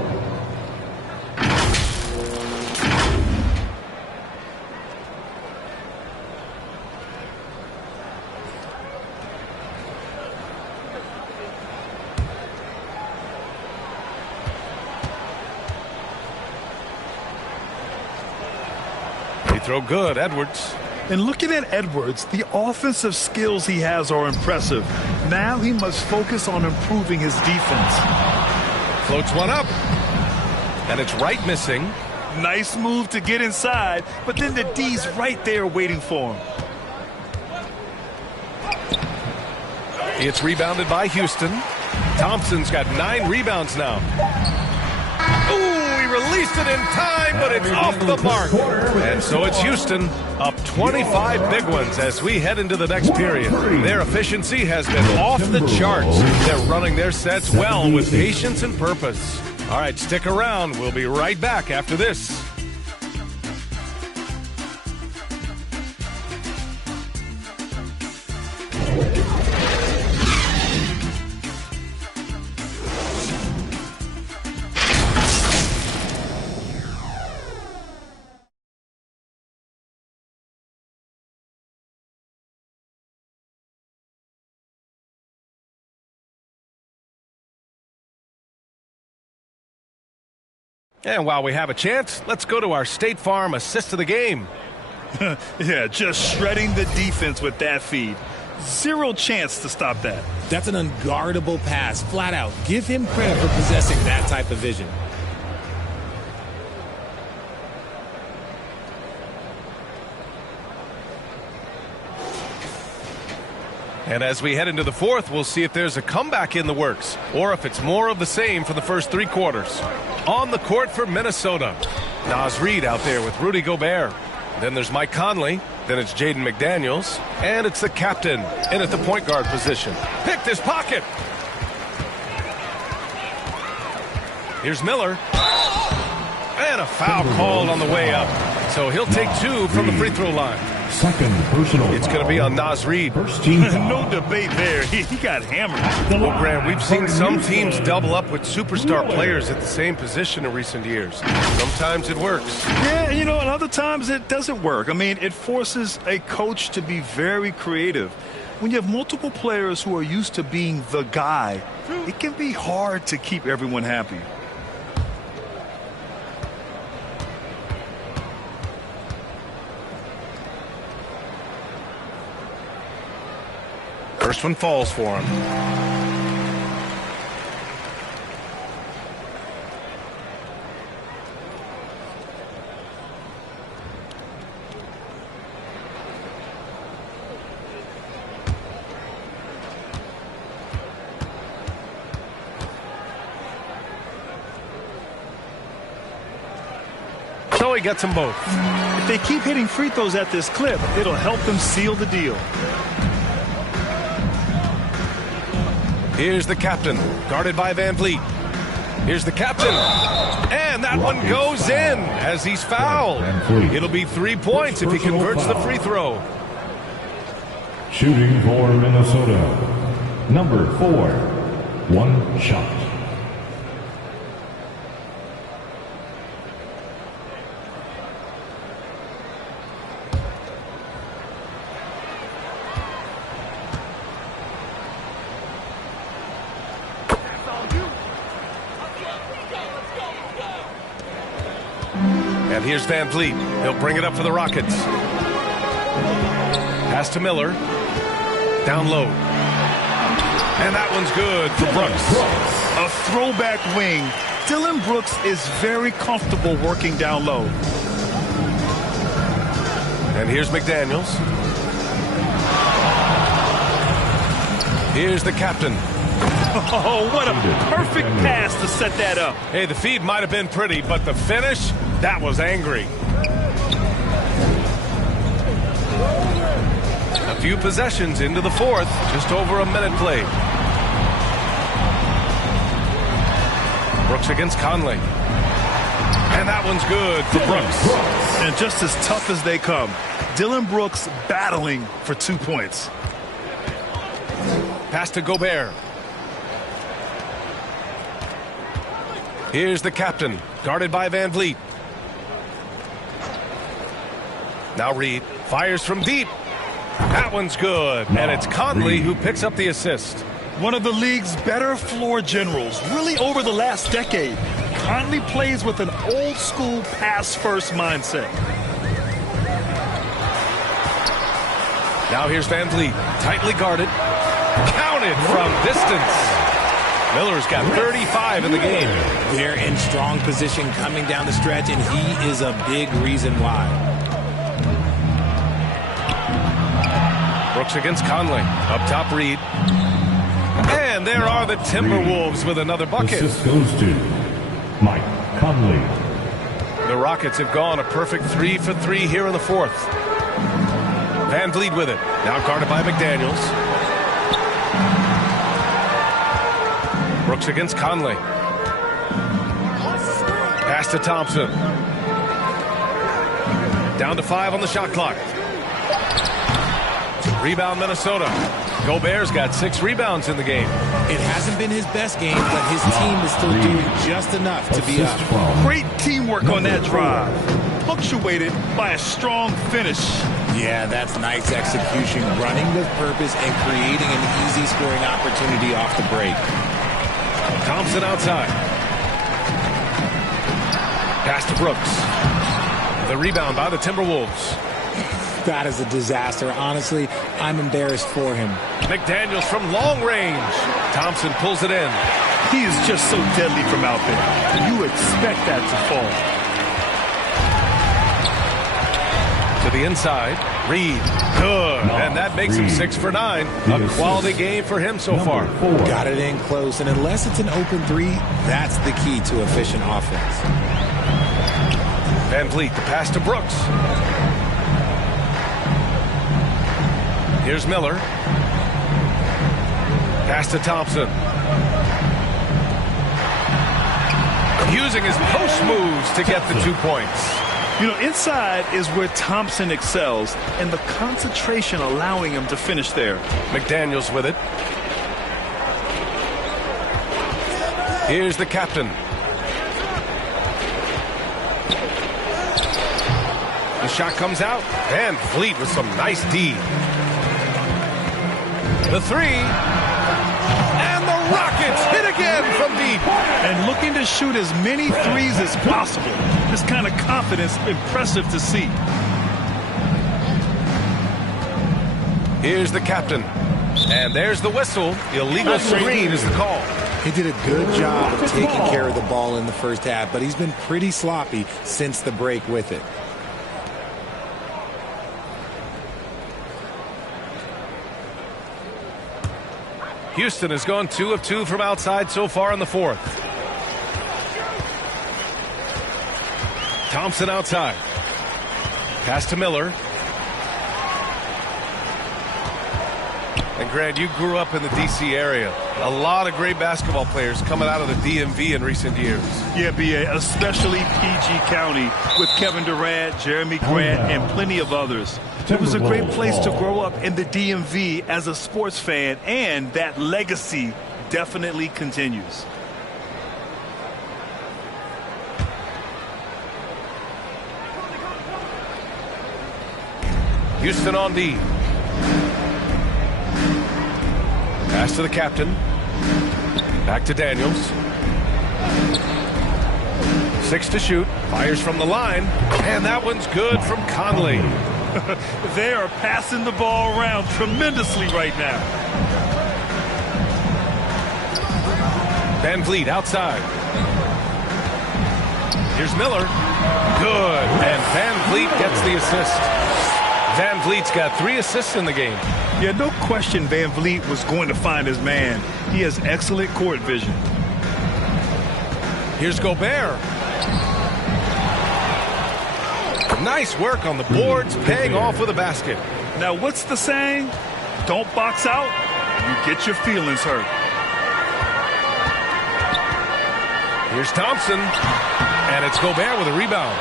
Throw good, Edwards. And looking at Edwards, the offensive skills he has are impressive. Now he must focus on improving his defense. Floats one up. And it's Wright missing. Nice move to get inside, but then the D's right there waiting for him. It's rebounded by Houston. Thompson's got 9 rebounds now. Ooh, he released it in time, but it's off the mark. And so it's Houston up 25 big ones as we head into the next period. Their efficiency has been off the charts. They're running their sets well with patience and purpose. All right, stick around. We'll be right back after this. And while we have a chance, let's go to our State Farm assist of the game. Yeah, just shredding the defense with that feed. Zero chance to stop that. That's an unguardable pass, flat out. Give him credit for possessing that type of vision. And as we head into the fourth, we'll see if there's a comeback in the works or if it's more of the same for the first 3 quarters. On the court for Minnesota, Naz Reid out there with Rudy Gobert. Then there's Mike Conley. Then it's Jaden McDaniels. And it's the captain in at the point guard position. Picked his pocket. Here's Miller. And a foul called on the way up. So he'll take 2 from the free throw line. Second personal. It's going to be on Naz Reid. First team foul. No debate there. He got hammered. Well, Grant, we've seen some teams double up with superstar players at the same position in recent years. Sometimes it works. Yeah, you know, and other times it doesn't work. I mean, it forces a coach to be very creative. When you have multiple players who are used to being the guy, it can be hard to keep everyone happy. First one falls for him. So he gets them both. If they keep hitting free throws at this clip, it'll help them seal the deal. Here's the captain, guarded by Van Vliet. Here's the captain. And that one goes in as he's fouled. It'll be 3 points if he converts the free throw. Shooting for Minnesota, number 4, 1 shot. And here's Van Vliet. He'll bring it up for the Rockets. Pass to Miller. Down low. And that one's good for Brooks. A throwback wing. Dillon Brooks is very comfortable working down low. And here's McDaniels. Here's the captain. Oh, what a perfect pass to set that up. Hey, the feed might have been pretty, but the finish, that was angry. A few possessions into the fourth, just over a minute played. Brooks against Conley. And that one's good for Brooks. And just as tough as they come, Dillon Brooks battling for 2 points. Pass to Gobert. Here's the captain, guarded by Van Vliet. Now Reed fires from deep. That one's good, and it's Conley who picks up the assist. One of the league's better floor generals, really over the last decade. Conley plays with an old-school pass-first mindset. Now here's Van Vliet, tightly guarded. Counted from distance. Miller's got 35 in the game. They're in strong position coming down the stretch, and he is a big reason why. Brooks against Conley. Up top, Reed. And there are the Timberwolves with another bucket. Assist goes to Mike Conley. The Rockets have gone a perfect 3 for 3 here in the fourth. Van Vliet with it. Now guarded by McDaniels. Brooks against Conley. Pass to Thompson. Down to 5 on the shot clock. Rebound Minnesota. Gobert's got 6 rebounds in the game. It hasn't been his best game, but his team is still doing just enough to be up. Great teamwork on that drive. Punctuated by a strong finish. Yeah, that's nice execution, running with purpose and creating an easy scoring opportunity off the break. Thompson outside. Pass to Brooks. The rebound by the Timberwolves. That is a disaster. Honestly, I'm embarrassed for him. McDaniels from long range. Thompson pulls it in. He is just so deadly from out there. You expect that to fall. To the inside. Reed. Good. And that makes him 6 for 9. A quality game for him so far. Got it in close. And unless it's an open 3, that's the key to efficient offense. Van Vliet, the pass to Brooks. Here's Miller. Pass to Thompson. Using his post moves to get the 2 points. You know, inside is where Thompson excels, and the concentration allowing him to finish there. McDaniels with it. Here's the captain. The shot comes out, and Vliet with some nice D. The 3, and the Rockets hit again from deep. And looking to shoot as many threes as possible. This kind of confidence, impressive to see. Here's the captain. And there's the whistle. Illegal screen is the call. He did a good job of taking care of the ball in the first half, but he's been pretty sloppy since the break with it. Houston has gone 2 of 2 from outside so far in the fourth. Thompson outside. Pass to Miller. And Grant, you grew up in the D.C. area. A lot of great basketball players coming out of the DMV in recent years. Yeah, B.A., especially PG County with Kevin Durant, Jeremy Grant, and plenty of others. It was a great place to grow up in the DMV as a sports fan, and that legacy definitely continues. Houston on D. Pass to the captain. Back to Daniels. 6 to shoot. Fires from the line. And that one's good from Conley. They are passing the ball around tremendously right now. Van Vliet outside. Here's Miller. Good. And Van Vliet gets the assist. Van Vliet's got 3 assists in the game. Yeah, no question Van Vliet was going to find his man. He has excellent court vision. Here's Gobert. Nice work on the boards, paying off with a basket. Now, what's the saying? Don't box out, you get your feelings hurt. Here's Thompson. And it's Gobert with a rebound.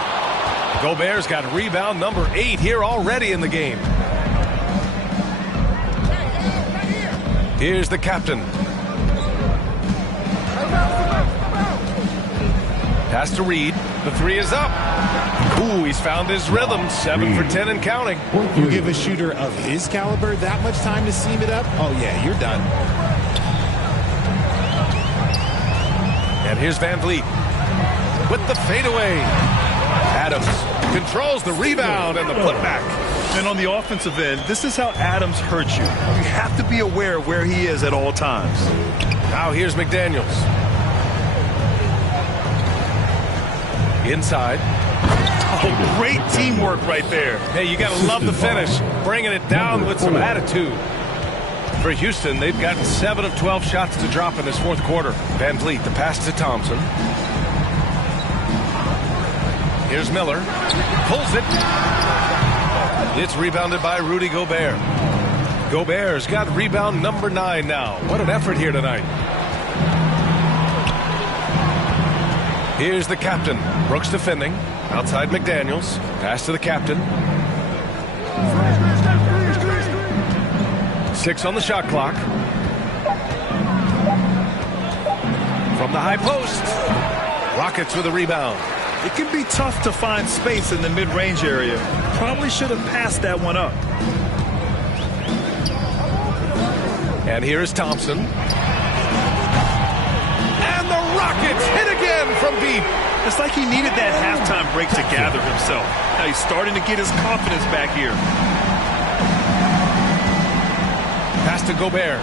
Gobert's got rebound number 8 here already in the game. Here's the captain. Pass to Reed. The 3 is up. Ooh, he's found his rhythm. 7 for 10 and counting. You give a shooter of his caliber that much time to seam it up? Oh, yeah, you're done. And here's Van Vliet with the fadeaway. Adams controls the rebound and the putback. And on the offensive end, this is how Adams hurts you. You have to be aware of where he is at all times. Now here's McDaniels. Inside. Oh, great teamwork right there. Hey, you got to love the finish. Bringing it down with some attitude. For Houston, they've gotten 7 of 12 shots to drop in this fourth quarter. Van Vliet, the pass to Thompson. Here's Miller. Pulls it. It's rebounded by Rudy Gobert. Gobert's got rebound number 9 now. What an effort here tonight. Here's the captain. Brooks defending. Outside McDaniels. Pass to the captain. 6 on the shot clock. From the high post. Rockets with a rebound. It can be tough to find space in the mid-range area. Probably should have passed that one up. And here is Thompson. And the Rockets hit again from deep. It's like he needed that halftime break to gather himself. Now he's starting to get his confidence back here. Pass to Gobert.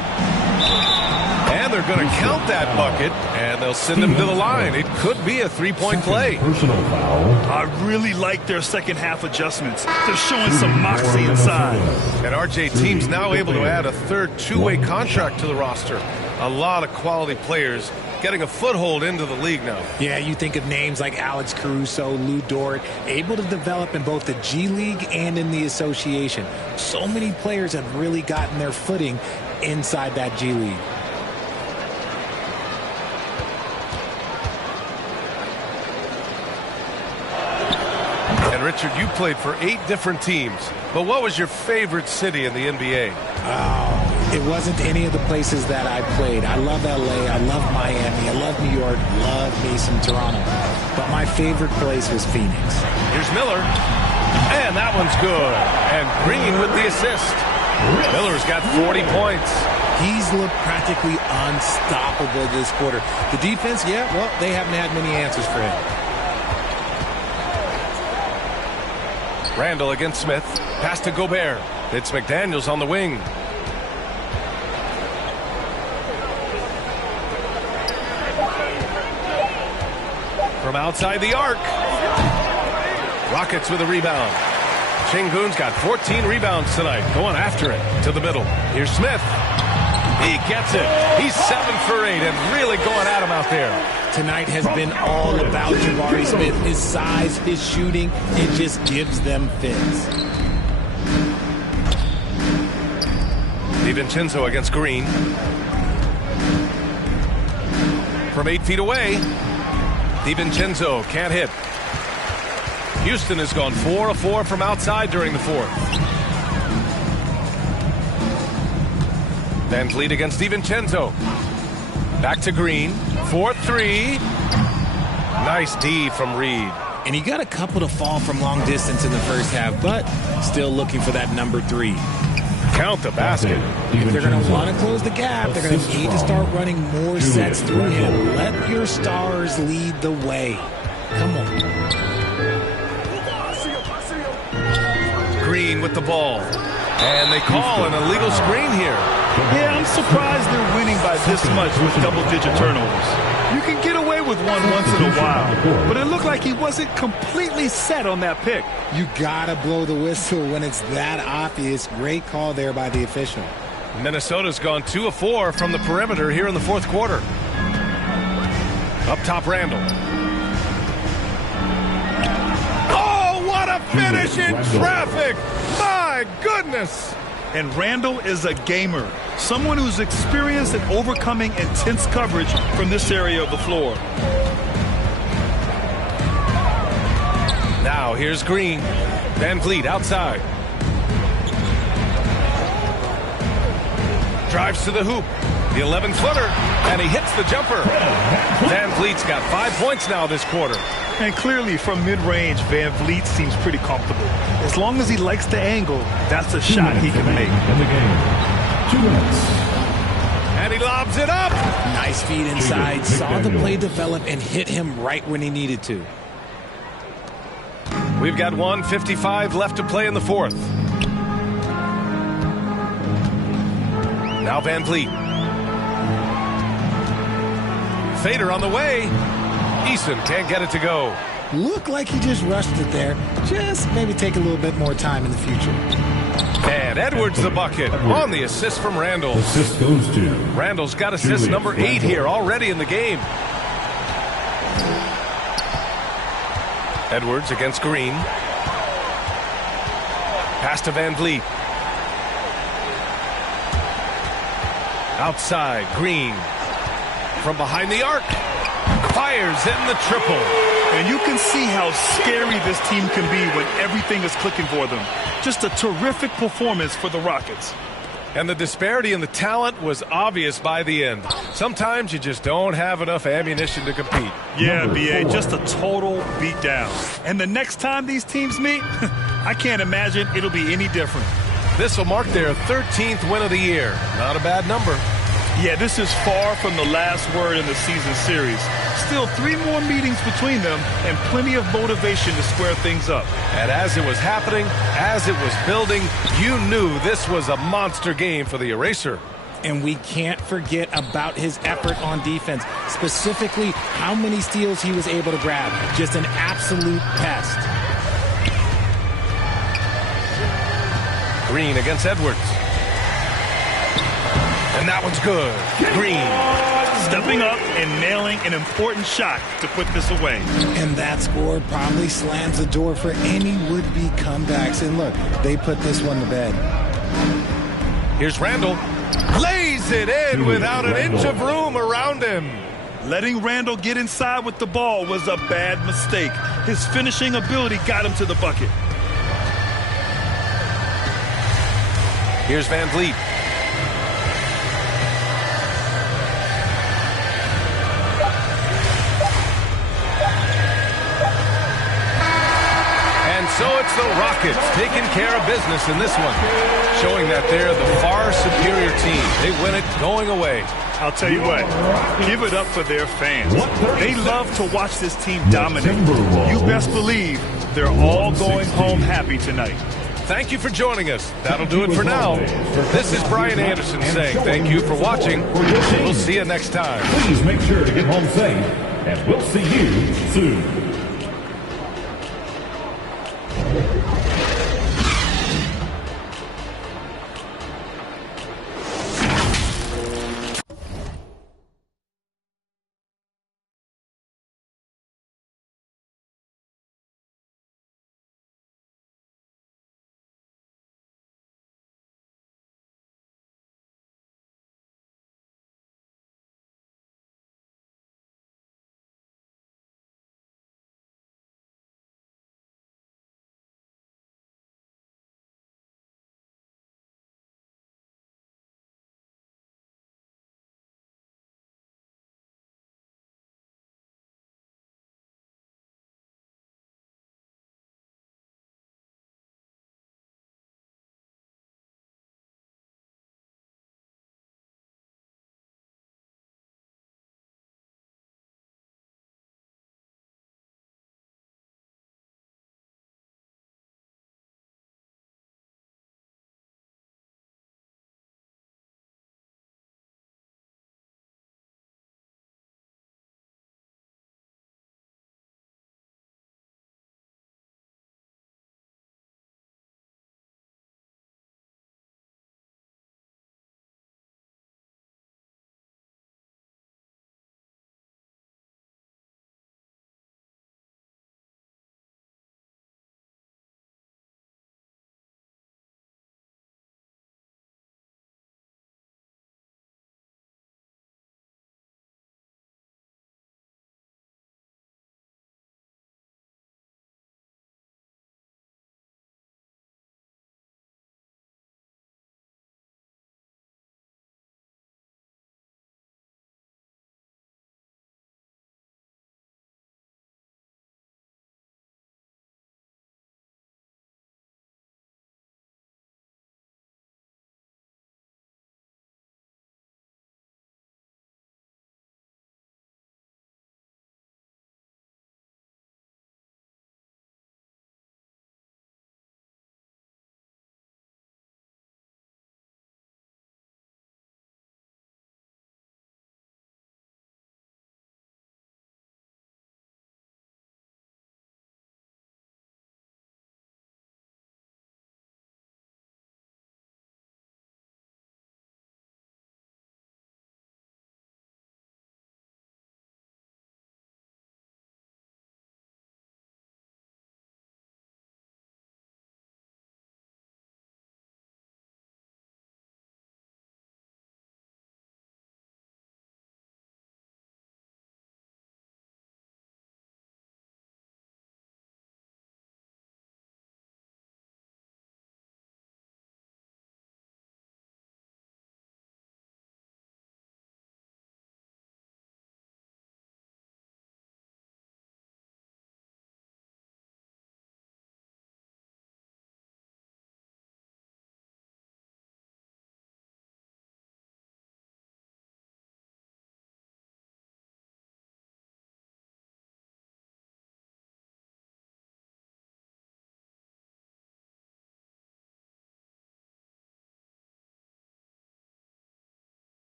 And they're going to count that bucket, and they'll send him to the line. It could be a 3-point play. Personal foul. I really like their second half adjustments. They're showing some moxie inside. And RJ team's now able to add a third two-way contract to the roster. A lot of quality players getting a foothold into the league now. Yeah, you think of names like Alex Caruso, Lou Dort, able to develop in both the G League and in the association. So many players have really gotten their footing inside that G League. And Richard, you played for 8 different teams, but what was your favorite city in the NBA? Oh, it wasn't any of the places that I played. I love LA, I love Miami, I love New York, love me some Toronto. But my favorite place was Phoenix. Here's Miller, and that one's good. And Green with the assist. Miller's got 40 points. He's looked practically unstoppable this quarter. The defense, yeah, well, they haven't had many answers for him. Randall against Smith. Pass to Gobert. It's McDaniels on the wing. From outside the arc. Rockets with a rebound. Şengün's got 14 rebounds tonight. Going after it to the middle. Here's Smith. He gets it. He's 7 for 8 and really going at him out there. Tonight has been all about Jabari Smith. His size, his shooting, it just gives them fits. DiVincenzo against Green. From 8 feet away, DiVincenzo can't hit. Houston has gone 4 of 4 from outside during the fourth. Van Vliet against DiVincenzo. Back to Green. 4-3. Nice D from Reed. And he got a couple to fall from long distance in the first half, but still looking for that number 3. Count the basket. If they're going to want to close the gap, they're going to need to start running more sets through him. Let your stars lead the way. Come on. Green with the ball. And they call an illegal screen here. Yeah, I'm surprised they're winning by this much with double-digit turnovers. You can get away with one once in a while, but it looked like he wasn't completely set on that pick. You gotta blow the whistle when it's that obvious. Great call there by the official. Minnesota's gone 2 of 4 from the perimeter here in the fourth quarter. Up top, Randall. Oh, what a finish in traffic! My goodness! And Randall is a gamer, someone who's experienced in overcoming intense coverage from this area of the floor. Now here's Green. Van Vliet outside. Drives to the hoop. The 11-footer, and he hits the jumper. Van Vliet's got 5 points now this quarter. And clearly from mid-range, Van Vliet seems pretty comfortable. As long as he likes the angle, that's a shot he can make. In the game. 2 minutes. And he lobs it up. Nice feed inside. Saw the play develop and hit him right when he needed to. We've got 1:55 left to play in the fourth. Now Van Vliet. Fader on the way. Eason can't get it to go. Looked like he just rushed it there. Just maybe take a little bit more time in the future. And Edwards the bucket on the assist from Randall. Assist goes to Randall's got assist number 8 here already in the game. Edwards against Green. Pass to Van Vliet. Outside, Green. From behind the arc. Fires in the triple. And you can see how scary this team can be when everything is clicking for them. Just a terrific performance for the Rockets. And the disparity in the talent was obvious by the end. Sometimes you just don't have enough ammunition to compete. Yeah, B.A., just a total beatdown. And the next time these teams meet, I can't imagine it'll be any different. This will mark their 13th win of the year. Not a bad number. Yeah, this is far from the last word in the season series. Still 3 more meetings between them and plenty of motivation to square things up. And as it was happening, as it was building, you knew this was a monster game for the Eraser. And we can't forget about his effort on defense, specifically how many steals he was able to grab. Just an absolute pest. Green against Edwards. And that one's good. Green. Stepping up and nailing an important shot to put this away. And that score probably slams the door for any would-be comebacks. And look, they put this one to bed. Here's Randall. Lays it in without an inch of room around him. Letting Randall get inside with the ball was a bad mistake. His finishing ability got him to the bucket. Here's Van Vliet. So it's the Rockets taking care of business in this one, showing that they're the far superior team. They win it going away. I'll tell you what, give it up for their fans. They love to watch this team dominate. You best believe they're all going home happy tonight. Thank you for joining us. That'll do it for now. This is Brian Anderson saying thank you for watching. We'll see you next time. Please make sure to get home safe, and we'll see you soon.